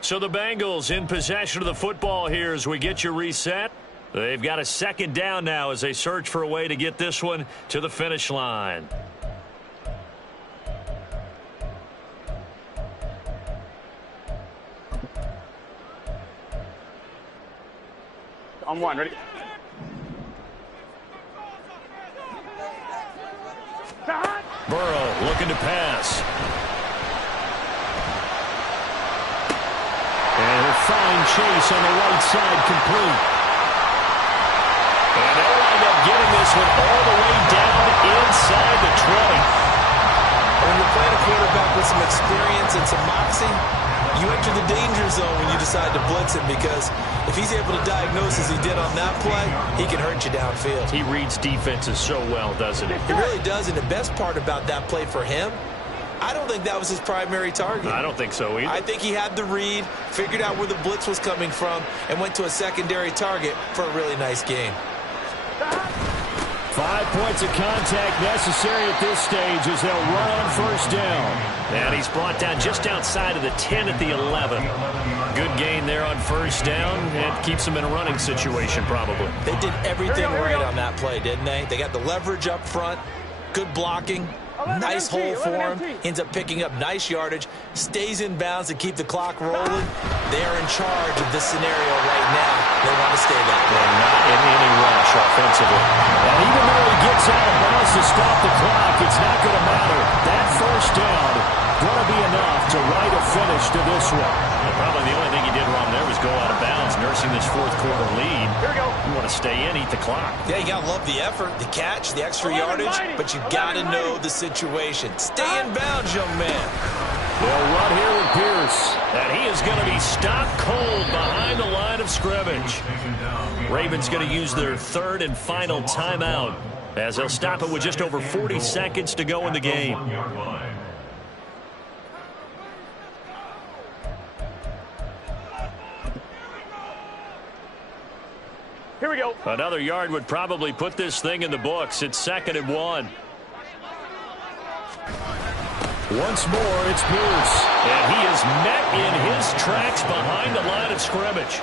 So the Bengals in possession of the football here as we get you reset. They've got a second down now as they search for a way to get this one to the finish line. On 1, ready? Burrow looking to pass. And a fine chase on the right side, complete. And they'll wind up getting this one all the way down inside the 20. When you're playing a quarterback with some experience and some moxie, you enter the danger zone when you decide to blitz him, because if he's able to diagnose as he did on that play, he can hurt you downfield. He reads defenses so well, doesn't he? He really does, and the best part about that play for him, I don't think that was his primary target. I don't think so either. I think he had the read, figured out where the blitz was coming from, and went to a secondary target for a really nice game. 5 points of contact necessary at this stage as they'll run on first down. And he's brought down just outside of the 10 at the 11. Good gain there on first down, and keeps him in a running situation probably. They did everything right on that play, didn't they? They got the leverage up front, good blocking, nice hole for him, ends up picking up nice yardage, stays in bounds to keep the clock rolling. They are in charge of this scenario right now. They want to stay that way. They're not in any rush offensively. And even though he gets out of bounds to stop the clock, it's not going to matter. That first down going to be enough to write a finish to this one. And probably the only thing he did wrong there was go out of bounds, nursing this fourth quarter lead. Here we go. You want to stay in, eat the clock. Yeah, you got to love the effort, the catch, the extra yardage, but you got to know the situation. Stay in bounds, young man. They'll run here with Pierce. And he is going to be stopped cold behind the line of scrimmage. Ravens going to use their third and final timeout as they'll stop it with just over 40 seconds to go in the game. Here we go. Another yard would probably put this thing in the books. It's 2nd and 1. Once more, it's Pierce. And he is met in his tracks behind the line of scrimmage.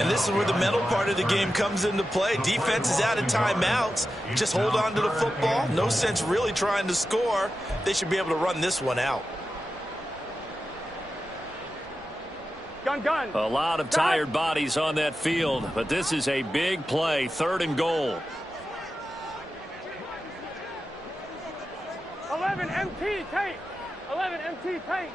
And this is where the mental part of the game comes into play. Defense is out of timeouts. Just hold on to the football. No sense really trying to score. They should be able to run this one out. Gun. A lot of tired bodies on that field, but this is a big play, 3rd and goal. 11 MT tape. 11 MT tape.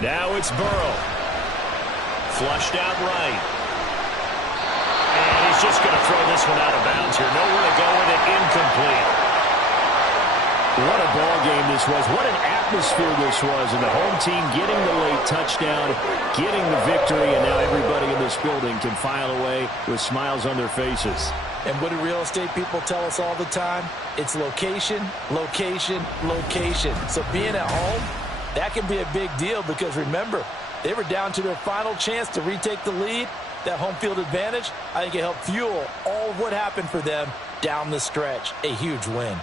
Now it's Burrow. Flushed out right. And he's just going to throw this one out of bounds here. Nowhere to go with it. Incomplete. What a ball game this was. What an atmosphere this was. And the home team getting the late touchdown, getting the victory, and now everybody in this building can file away with smiles on their faces. And what do real estate people tell us all the time? It's location, location, location. So being at home, that can be a big deal because, remember, they were down to their final chance to retake the lead. That home field advantage, I think it helped fuel all of what happened for them down the stretch. A huge win.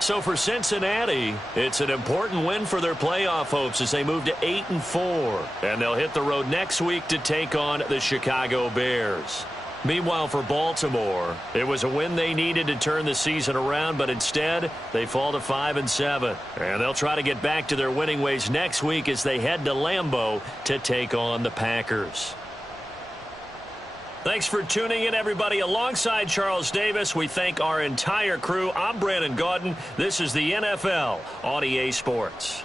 So for Cincinnati, it's an important win for their playoff hopes as they move to 8-4. And they'll hit the road next week to take on the Chicago Bears. Meanwhile, for Baltimore, it was a win they needed to turn the season around, but instead, they fall to 5-7. And they'll try to get back to their winning ways next week as they head to Lambeau to take on the Packers. Thanks for tuning in, everybody. Alongside Charles Davis, we thank our entire crew. I'm Brandon Gaudin. This is the NFL on EA Sports.